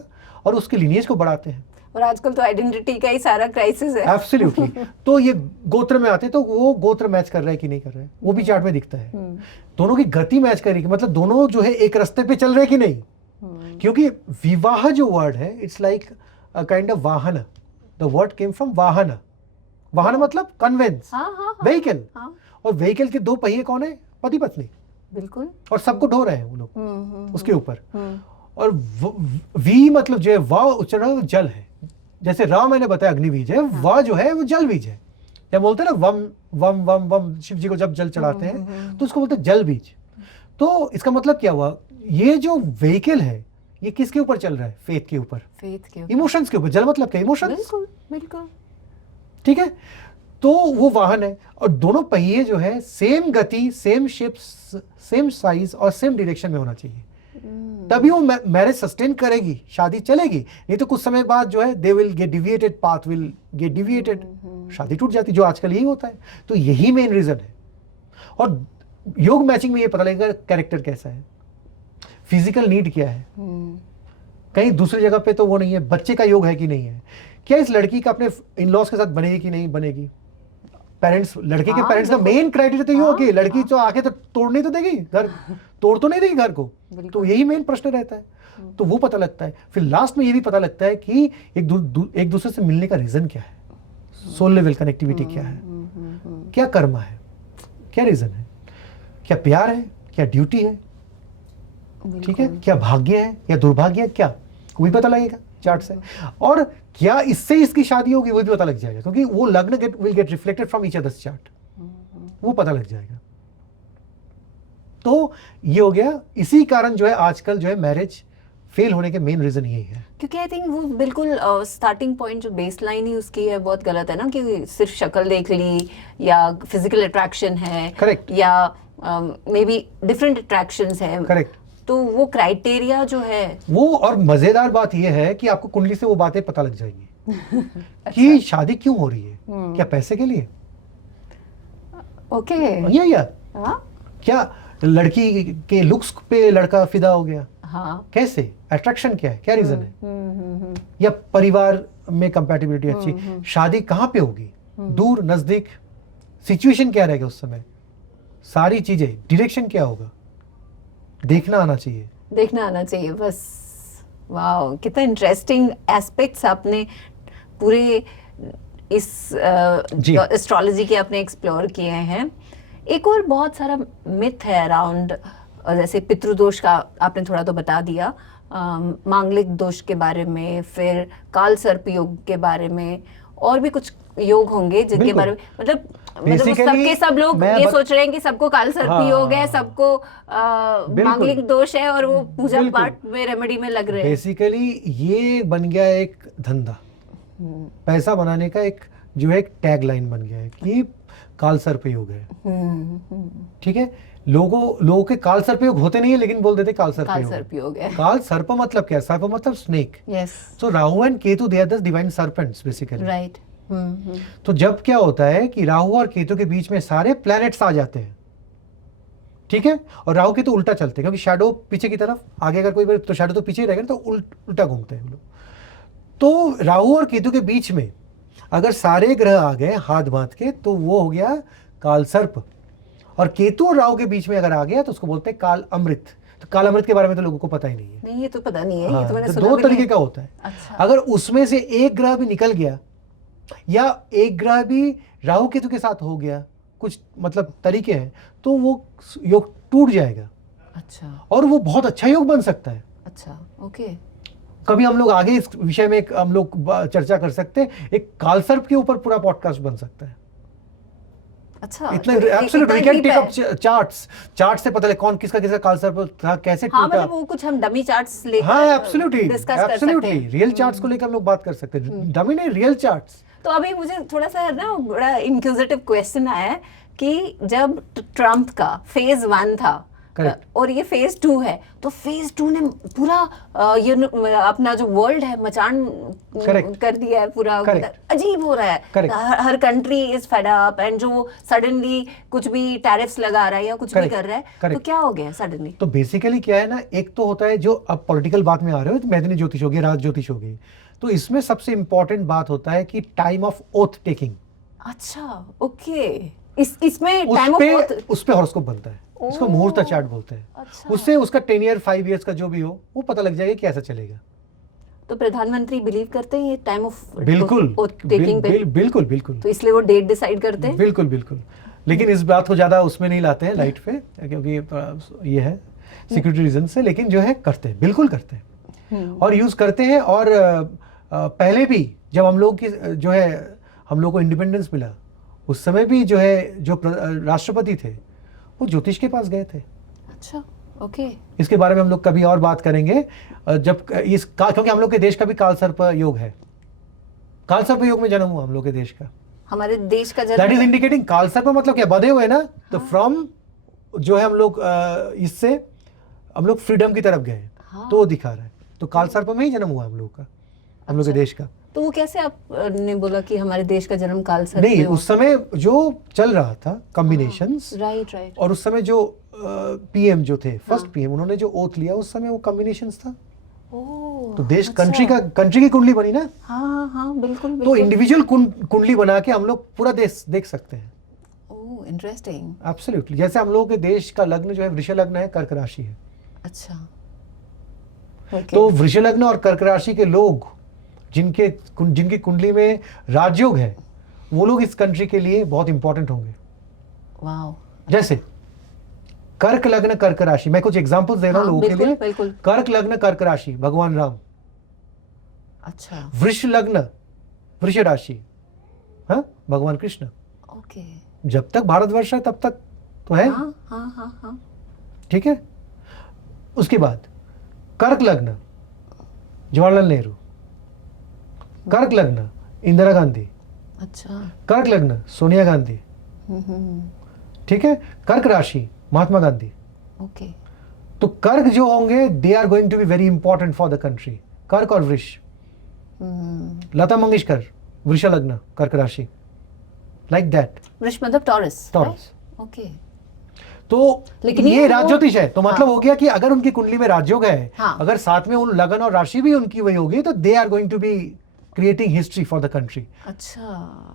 और उसके lineage को बढ़ाते हैं। और आजकल तो आइडेंटिटी का ही सारा क्राइसिस है। Absolutely। तो ये गोत्र में आते हैं, तो वो गोत्र मैच कर रहा है कि नहीं कर रहा है, वो भी चार्ट में दिखता है। दोनों की गति मैच करेगी, मतलब दोनों जो है एक रास्ते पे चल रहे हैं कि नहीं। क्योंकि विवाह जो वर्ड है, it's like a kind of वाहन। द वर्ड केम फ्रॉम वाहन। वाहन मतलब कन्वेंस, व्हीकल। और व्हीकल के 2 पहिए कौन है, पति पत्नी। बिल्कुल। और सबको ढो रहे हैं वो लोग उसके ऊपर। और वी मतलब जो है, वाह उच्चारण जल है। जैसे रा मैंने बताया अग्निबीज है, वाह जो है वो जल बीज है। जब बोलते हैं ना वम वम वम वम, शिव जी को जब जल चढ़ाते हैं तो उसको बोलते हैं जल बीज। तो इसका मतलब क्या हुआ, ये जो व्हीकल है ये किसके ऊपर चल रहा है, फेथ के ऊपर, इमोशंस के ऊपर। जल मतलब क्या, इमोशंस। बिल्कुल बिल्कुल। ठीक है, तो वो वाहन है। और दोनों पहिए जो है सेम गति, सेम शेप, सेम साइज और सेम डायरेक्शन में होना चाहिए, तभी वो मैरिज सस्टेन करेगी, शादी चलेगी। नहीं तो कुछ समय बाद जो है they will get deviated, path will get deviated, शादी टूट जाती, जो आजकल यही होता है। तो यही मेन रीजन है। और योग मैचिंग में ये पता लगेगा कैरेक्टर कैसा है, फिजिकल नीड क्या है। कहीं दूसरी जगह पे तो वो नहीं है, बच्चे का योग है कि नहीं है, क्या इस लड़की का अपने इन लॉज के साथ बनेगी कि नहीं बनेगी। पेरेंट्स, लड़के के पेरेंट्स का मेन क्राइटेरिया तो ये हो कि लड़की तो आके तो तोड़नी तो देगी घर, तोड़ तो नहीं देगी घर को। तो यही मेन प्रश्न रहता है। तो वो पता लगता है। फिर लास्ट में ये भी पता लगता है कि एक दूसरे से मिलने का रीजन क्या है, सोल लेवल कनेक्टिविटी क्या है, क्या कर्म है, क्या रीजन है, क्या प्यार है, क्या ड्यूटी है, ठीक है, क्या भाग्य है या दुर्भाग्य है, क्या वो भी पता लगेगा चार्ट से। और क्या इससे इसकी शादी होगी वो भी पता लग जाएगा, क्योंकि वो लग्न will get reflected from each others chart, वो पता लग जाएगा। तो ये हो गया। इसी कारण जो है आजकल जो है मैरिज फेल होने के मेन रीजन यही है, क्योंकि आई थिंक वो बिल्कुल स्टार्टिंग पॉइंट जो बेस लाइन ही उसकी है बहुत गलत है ना, कि सिर्फ शक्ल देख ली या फिजिकल अट्रैक्शन है, करेक्ट, या मे बी डिफरेंट अट्रैक्शंस है, करेक्ट। तो वो क्राइटेरिया जो है वो, और मजेदार बात ये है कि आपको कुंडली से वो बातें पता लग जाएंगी कि शादी क्यों हो रही है, क्या पैसे के लिए, ओके, या क्या लड़की के लुक्स पे लड़का फिदा हो गया, हाँ, कैसे, अट्रैक्शन क्या है, क्या रीजन है, या परिवार में कंपैटिबिलिटी अच्छी, शादी कहाँ पे होगी, दूर नजदीक, सिचुएशन क्या रहेगा उस समय, सारी चीजें, डायरेक्शन क्या होगा, देखना आना चाहिए, देखना आना चाहिए बस। वाओ, कितना इंटरेस्टिंग एस्पेक्ट्स आपने पूरे इस जी। एस्ट्रोलॉजी के आपने एक्सप्लोर किए हैं, एक और बहुत सारा मिथ है अराउंड, जैसे पितृदोष का आपने थोड़ा तो बता दिया, मांगलिक दोष के बारे में, फिर काल सर्प योग के बारे में, और भी कुछ योग होंगे जिनके बिल्कुल। बारे में मतलब Basically, सब लोग मैं ये सोच रहे हैं कि सबको काल सर्प हाँ, योग है, सबको बिल्कुल। मांगलिक दोष है, और वो पूजा बिल्कुल। पाठ में रेमेडी में लग रहे हैं। बेसिकली ये बन गया एक धंधा, पैसा बनाने का एक जो है एक टैग लाइन बन गया है कि काल सर्प योग है। ठीक है, लोगों के काल सर्प योग होते नहीं है, लेकिन बोल देते काल सर्प काल योग है। सर्प योग है। काल सर्प मतलब क्या है? सर्प मतलब snake. Yes, so Rahu and Ketu they are the divine serpents basically. Right. तो जब क्या होता है कि राहु और केतु के बीच में सारे प्लैनेट्स आ जाते हैं, ठीक है, और राहु केतु उल्टा चलते हैं, क्योंकि शैडो पीछे की तरफ, आगे अगर कोई तो शैडो तो पीछे ही रहेगा ना, तो उल्टा घूमते हैं हम लोग। तो राहु और केतु के बीच में अगर सारे ग्रह आ गए हाथ बांध के, तो वो हो गया काल सर्प। और केतु और राहु के बीच में अगर आ गया तो उसको बोलते हैं काल अमृत। तो काल अमृत के बारे में तो लोगों को पता ही नहीं है। नहीं, ये तो पता नहीं है, हाँ, ये तो मैंने तो सुना दो भी तरीके नहीं। का होता है। अच्छा। अगर उसमें से एक ग्रह भी निकल गया, या एक ग्रह भी राहु केतु के साथ हो गया, कुछ मतलब तरीके हैं, तो वो योग टूट जाएगा, अच्छा, और वो बहुत अच्छा योग बन सकता है। अच्छा, ओके। कभी हम लोग आगे इस विषय में हम लोग चर्चा कर सकते हैं, एक काल सर्प के ऊपर पूरा पॉडकास्ट बन सकता है। अच्छा, इतना तो एब्सोल्युटली, वी इतना कैन deep टेक है। अप चार्ट से पता लगे कौन किसका किसका काल सर्प था, कैसे हाँ, टूटा। मतलब वो कुछ हम डमी चार्ट्स लेकर हाँ, एब्सोल्युटली, डिस्कस कर सकते एब्सोल्युटली, हैं। रियल चार्ट्स को लेकर हम लोग बात कर सकते हैं, डमी नहीं, रियल चार्ट्स। तो अभी मुझे थोड़ा सा ना बड़ा इंक्विजिटिव क्वेश्चन आया है कि जब ट्रम्प का फेज 1 था, Correct. और ये फेज 2 है, तो फेज 2 ने पूरा अपना जो वर्ल्ड है मचान Correct. कर दिया है पूरा। Correct. अजीब हो रहा है। Correct. Her country is fed up, and जो सडनली कुछ भी टैरिफ्स लगा रहा है या कुछ भी Correct. कर रहा है, Correct. तो क्या हो गया सडनली? तो बेसिकली क्या है ना, एक तो होता है जो अब पॉलिटिकल बात में आ रहे हो, तो मैदानी ज्योतिष हो गई, राज ज्योतिष हो गई। तो इसमें सबसे इंपॉर्टेंट बात होता है कि टाइम ऑफ ओथ टेकिंग। अच्छा, ओके। इसमें टाइम ऑफ उस पे हॉरोस्कोप बनता है, इसको मुहूर्त चार्ट बोलते हैं। अच्छा। उससे उसका 10 ईयर 5 ईयर्स का जो भी हो, वो पता लग जाएगा कैसा चलेगा। तो प्रधानमंत्री बिलीव करते हैं ये टाइम ऑफ बिल्कुल, टेकिंग पे? बिल्कुल बिल्कुल, तो इसलिए वो डेट डिसाइड करते हैं? बिल्कुल बिल्कुल। लेकिन इस बात को ज्यादा उसमें नहीं लाते हैं लाइट पे, क्योंकि ये है सिक्योरिटी रीजन से, लेकिन जो है करते हैं, बिल्कुल करते हैं और यूज करते हैं। और पहले भी जब हम लोग की जो है हम लोग को इंडिपेंडेंस मिला, उस समय भी जो है जो राष्ट्रपति थे वो ज्योतिष के पास गए थे। अच्छा, ओके। इसके बारे में हम लोग कभी और बात करेंगे, जब क्योंकि हम लोग के देश का भी काल सर्प योग है। काल सर्प योग में जन्म हुआ हम लोग के देश का। हमारे देश का दैट इज इंडिकेटिंग, काल सर्प मतलब क्या, बधे हुए ना, तो हाँ। फ्रॉम जो है हम लोग इससे हम लोग फ्रीडम की तरफ गए, हाँ। तो वो दिखा रहा है। तो काल सर्प में ही जन्म हुआ हम लोग का, हम लोग के देश का। तो वो कैसे आपने बोला कि हमारे देश का जन्म काल सर्प नहीं, में हुआ? उस समय जो चल रहा था कॉम्बिनेशंस, राइट, राइट। और उस समय जो पीएम जो थे, फर्स्ट पीएम, उन्होंने जो ओथ लिया उस समय वो कॉम्बिनेशंस था। ओह, तो देश अच्छा। कंट्री की कुंडली बनी ना। हाँ, हाँ, बिल्कुल, तो बिल्कुल। इंडिविजुअल कुंडली बना के हम लोग पूरा देश देख सकते हैं। ओह, इंटरेस्टिंग। एब्सोल्युटली, जैसे हम लोगों के देश का लग्न जो है वृष लग्न है, कर्क राशि है। अच्छा, ओके। तो वृष लग्न और कर्क राशि के लोग जिनकी कुंडली में राजयोग है, वो लोग इस कंट्री के लिए बहुत इंपॉर्टेंट होंगे। वाओ। जैसे कर्क लग्न कर्क राशि, मैं कुछ एग्जांपल्स दे रहा हूं हाँ, लोगों के बिल्कुल, लिए। बिल्कुल। कर्क लग्न कर्क राशि भगवान राम। अच्छा, वृष लग्न वृष राशि, हाँ, भगवान कृष्ण। ओके। जब तक भारतवर्ष है तब तक तो है, हाँ, हाँ, हाँ, हाँ। ठीक है। उसके बाद कर्क लग्न जवाहरलाल नेहरू, कर्क लग्न इंदिरा गांधी, अच्छा। कर्क लग्न सोनिया गांधी, हम्म, ठीक है। कर्क राशि महात्मा गांधी। ओके। तो कर्क जो होंगे they are going to be very important for the country. कर्क और वृष। लता मंगेशकर वृष लग्न कर्क राशि, लाइक दैट। वृष मतलब टॉरस। टॉरस। ओके। तो लेकिन ये ये राज वो- ज्योतिष है, तो मतलब हाँ। हो गया कि अगर उनकी कुंडली में राजयोग है, हाँ। अगर साथ में उन लगन और राशि भी उनकी वही होगी, तो they are going to be creating history for the country, अच्छा,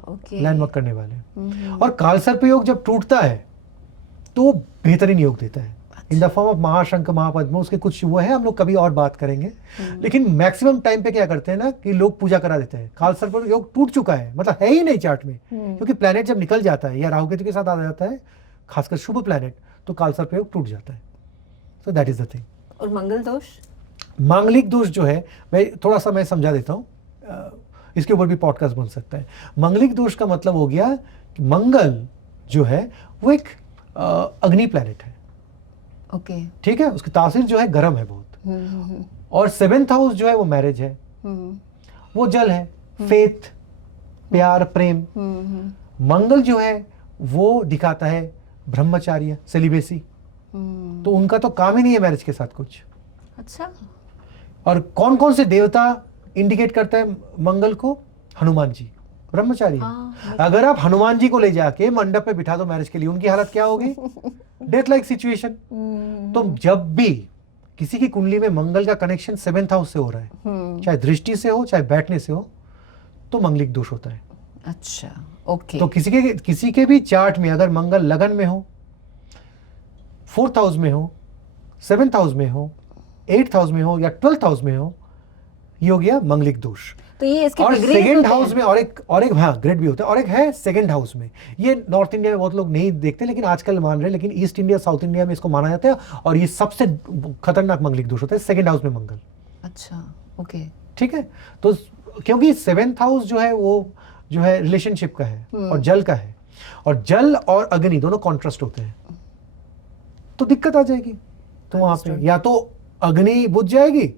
ओके। लैंडमार्क करने वाले। और काल सर्प योग जब टूटता है तो बेहतरीन योग देता है। In the form of Mahashankh Mahapadma, उसके कुछ वो है, हम लोग कभी और बात करेंगे। लेकिन मैक्सिमम टाइम पे क्या करते हैं ना कि लोग पूजा करा देते हैं। कालसर्प योग टूट चुका है, मतलब है ही नहीं चार्ट में, क्योंकि प्लेनेट जब निकल जाता है या राहु केतु के साथ आ जाता है, खासकर शुभ प्लेनेट, तो कालसर्प योग टूट जाता है। So that is the thing. और मंगल दोष? मांगलिक दोष जो है, मैं समझा देता हूँ, इसके ऊपर भी पॉडकास्ट बन सकता है। मांगलिक दोष का मतलब हो गया कि मंगल जो है वो एक अग्नि प्लैनेट है। ओके। ठीक है, उसकी तासीर जो है गर्म है बहुत। और 7th हाउस जो है वो मैरिज है, वो जल है, फेथ, प्यार, प्रेम। मंगल जो है वो दिखाता है ब्रह्मचार्य, सेलिबेसी। तो उनका तो काम ही नहीं है मैरिज के साथ कुछ। अच्छा। और कौन कौन से देवता इंडिकेट करता है मंगल को? हनुमान जी, ब्रह्मचारी है। अगर आप हनुमान जी को ले जाके मंडप पे बिठा दो मैरिज के लिए, उनकी हालत क्या होगी? Death like situation. तो जब भी किसी की कुंडली में मंगल का कनेक्शन 7th हाउस से हो रहा है, चाहे दृष्टि से हो चाहे बैठने से हो, तो मंगलिक दोष होता है। अच्छा, ओके। तो किसी के भी चार्ट में अगर मंगल लगन में हो, 4th हाउस में हो, 7th हाउस में हो, 8th हाउस में हो या 12th हाउस में हो, ये हो गया मंगलिक दोष। तो ये इसके और डिग्री सेकंड हाउस में और एक हाँ ग्रेड भी होता है, और एक है सेकंड हाउस में। ये नॉर्थ इंडिया में बहुत लोग नहीं देखते, लेकिन आजकल मान रहे हैं, लेकिन ईस्ट इंडिया साउथ इंडिया में इसको माना जाता है, और ये सबसे खतरनाक मंगलिक दोष होता है, सेकंड हाउस में मंगल। अच्छा, ओके। ठीक है, तो क्योंकि 7th हाउस जो है वो जो है रिलेशनशिप का है और जल का है, और जल और अग्नि दोनों कॉन्ट्रास्ट होते हैं, तो दिक्कत आ जाएगी। तो वहां पे या तो अग्नि बुझ जाएगी,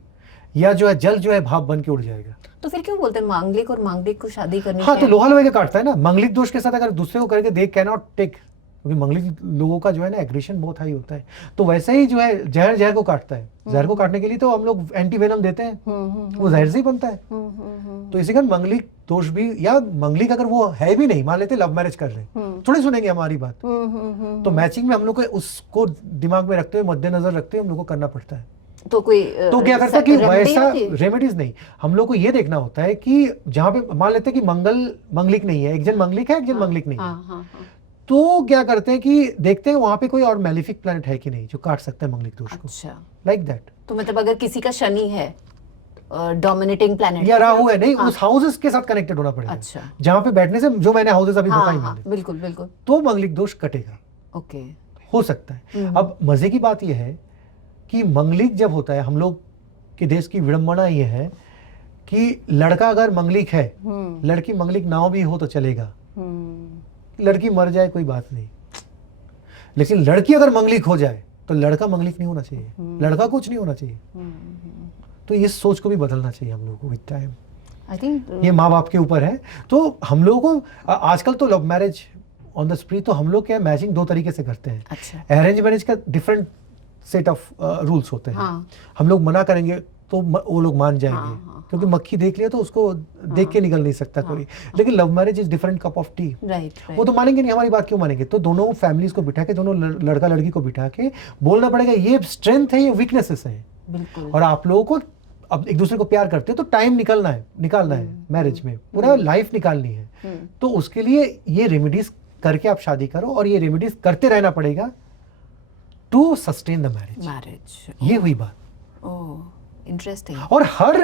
या जो है जल जो है भाप बन के उड़ जाएगा। तो फिर क्यों बोलते हैं मांगलिक और मांगलिक को शादी करनी? हाँ, तो लोहा लोहे के काटता है ना। मंगलिक दोष के साथ अगर दूसरे को करके दे कैन नॉट टेक, क्योंकि मंगलिक लोगों का जो है ना एग्रेशन बहुत हाई होता है। तो वैसे ही जो है जहर को काटता है। जहर को काटने के लिए तो हम लोग एंटी वेनम देते हैं, वो जहर से ही बनता है। तो इसी कारण मंगलिक दोष भी, या मंगलिक अगर वो है भी नहीं, मान लेते लव मैरिज कर रहे हैं, थोड़ी सुनेंगे हमारी बात। तो मैचिंग में हम लोग को उसको दिमाग में रखते हुए, मद्देनजर रखते हुए हम लोग को करना पड़ता है। तो कोई तो क्या करता है कि वैसा रेमेडीज नहीं, हम लोग को ये देखना होता है कि जहां पे मान लेते हैं कि मंगलिक नहीं है, एक जन मंगलिक है, एक जन मंगलिक नहीं है, तो क्या करते हैं कि देखते हैं वहां पे कोई और मैलिफिक प्लैनेट है कि नहीं जो काट सकता है मंगलिक दोष को। अच्छा, लाइक दैट। तो मतलब अगर किसी का शनि है डोमिनेटिंग प्लैनेट या राहु है, नहीं, उस हाउसेस के साथ कनेक्टेड होना पड़ेगा। अच्छा, जहां पे बैठने से, जो मैंने हाउसेस अभी बताई मैंने, बिल्कुल बिल्कुल, तो मंगलिक दोष कटेगा। ओके, हो सकता है। अब मजे की बात यह है कि मंगलिक जब होता है, हम लोग के देश की विडंबना ये है कि लड़का अगर मंगलिक है, लड़की मंगलिक ना भी हो तो चलेगा, लड़की मर जाए कोई बात नहीं, लेकिन लड़की अगर मंगलिक हो जाए तो लड़का मंगलिक नहीं होना चाहिए, लड़का कुछ नहीं होना चाहिए। तो इस सोच को भी बदलना चाहिए हम लोगों को विद टाइम। आई थिंक ये माँ बाप के ऊपर है। तो हम लोगों को आजकल तो लव मैरिज ऑन द स्प्री, तो हम लोग क्या मैचिंग 2 तरीके से करते हैं। अच्छा, अरेंज मैरिज का डिफरेंट सेट ऑफ रूल्स होते हैं। हम लोग मना करेंगे तो वो लोग मान जाएंगे, क्योंकि मक्खी देख लिया तो उसको देख के निकल नहीं सकता कोई। लेकिन love marriage is different cup of T. वो तो मानेंगे नहीं, हमारी बात क्यों मानेंगे? तो दोनों फैमिलीज को बिठा के, दोनों लड़का लड़की को बिठा के बोलना पड़ेगा ये स्ट्रेंथ है, ये वीकनेसेस है। और आप लोगों को अब एक दूसरे को प्यार करते हो तो टाइम निकालना है मैरिज में, पूरा लाइफ निकालनी है। तो उसके लिए ये रेमेडीज करके आप शादी करो, और ये रेमेडीज करते रहना पड़ेगा टू सस्टेन द मैरिज। ये हुई बात। ओह, इंटरेस्टिंग। और हर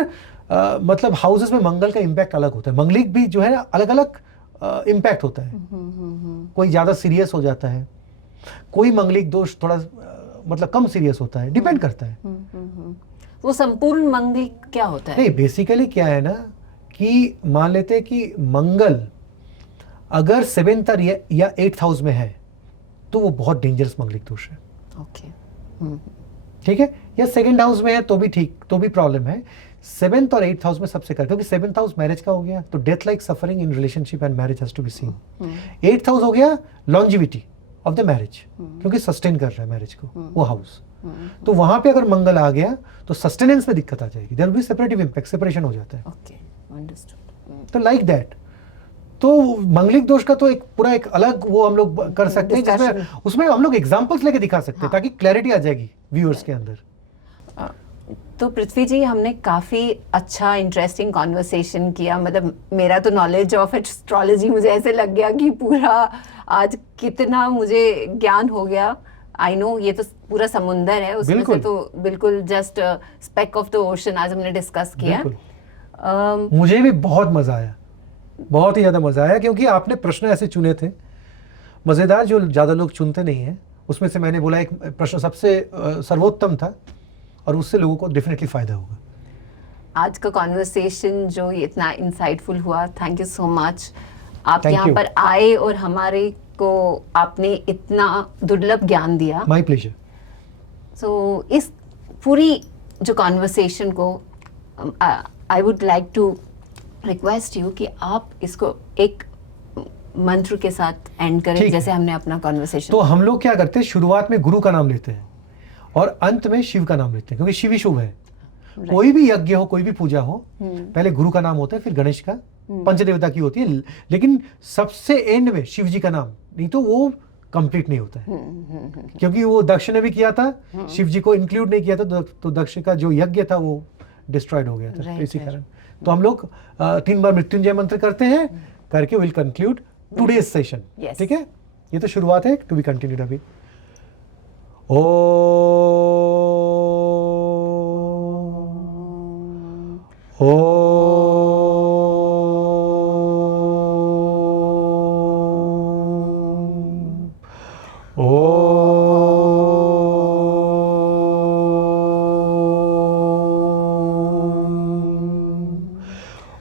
मतलब हाउसेस में मंगल का इम्पैक्ट अलग होता है। मंगलिक भी जो है ना अलग अलग इम्पैक्ट होता है। कोई ज्यादा सीरियस हो जाता है, कोई मंगलिक दोष थोड़ा मतलब कम सीरियस होता है, डिपेंड करता है। वो संपूर्ण मंगलिक क्या होता है? नहीं, बेसिकली क्या है ना कि मान लेते हैं कि मंगल अगर 7th या 8th हाउस में है तो वो बहुत डेंजरस मंगलिक दोष है। ओके, ठीक है, या 2nd हाउस में है तो भी ठीक, तो भी प्रॉब्लम है। 7th और 8th हाउस में सबसे कर, क्योंकि 7th हाउस मैरिज का हो गया तो death like suffering in relationship and marriage has to be seen. 8th house हो गया लॉन्जिविटी ऑफ द मैरिज, क्योंकि सस्टेन कर रहा है मैरिज को वो हाउस। तो वहां पे अगर मंगल आ गया तो सस्टेनेंस में दिक्कत आ जाएगी, there will be separative impact, separation हो जाता है। Okay, understood. तो लाइक दैट। तो मंगलिक दोष का तो एक पूरा एक अलग वो हम लोग कर सकते हैं, जिसमें उसमें हम लोग एग्जांपल्स लेके दिखा सकते हैं, ताकि क्लैरिटी आ जाएगी व्यूअर्स के अंदर। तो पृथ्वी जी, हमने काफ़ी अच्छा इंटरेस्टिंग कॉन्वर्सेशन किया। मतलब मेरा तो नॉलेज ऑफ एस्ट्रोलॉजी मुझे ऐसे लग गया कि पूरा आज कितना मुझे ज्ञान हो गया। आई नो ये तो पूरा समुंदर है, उसमें से बिल्कुल। तो बिल्कुल just speck of the ocean आज हमने डिस्कस किया। बिल्कुल। मुझे भी बहुत मजा आया, बहुत ही ज्यादा मजा आया, क्योंकि आपने प्रश्न ऐसे चुने थे मजेदार जो ज्यादा लोग चुनते नहीं है। उसमें से मैंने बोला एक प्रश्न सबसे सर्वोत्तम था और उससे लोगों को डेफिनेटली फायदा होगा। आज का कॉन्वर्सेशन जो इतना इंसाइटफुल हुआ, थैंक यू सो मच। आप Thank यहाँ you. पर आए और हमारे को आपने इतना दुर्लभ ज्ञान दिया। My pleasure. सो इस पूरी जो कॉन्वर्सेशन को I would like to request you कि आप इसको एक मंत्र के साथ एंड करें, ठीक है। जैसे हमने अपना कॉन्वर्सेशन। तो हम लोग क्या करते हैं, शुरुआत में गुरु का नाम लेते हैं और अंत में शिव का नाम लेते हैं, क्योंकि शिव ही शुभ है। कोई भी यज्ञ हो, कोई भी पूजा हो, पहले गुरु का नाम होता है, फिर गणेश का, पंचदेवता की होती है, लेकिन सबसे एंड में शिव जी का नाम, नहीं तो वो कंप्लीट नहीं होता है। क्योंकि वो दक्ष ने भी किया था, शिव जी को इंक्लूड नहीं किया था, तो दक्ष का जो यज्ञ था वो डिस्ट्रॉयड हो गया था। Right, तो इसी right. कारण तो हम लोग 3 बार मृत्युंजय मंत्र करते हैं, करके will conclude today's session. Yes. ठीक है, ये तो शुरुआत है, टू बी कंटिन्यूड अभी। ओ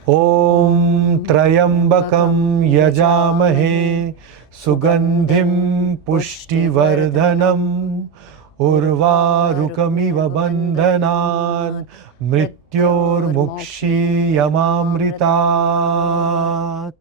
ओम त्र्यंबकं यजामहे सुगंधिं पुष्टिवर्धनम् उर्वारुकमिव बन्धनान् मृत्योर्मुक्षीयमामृतात्।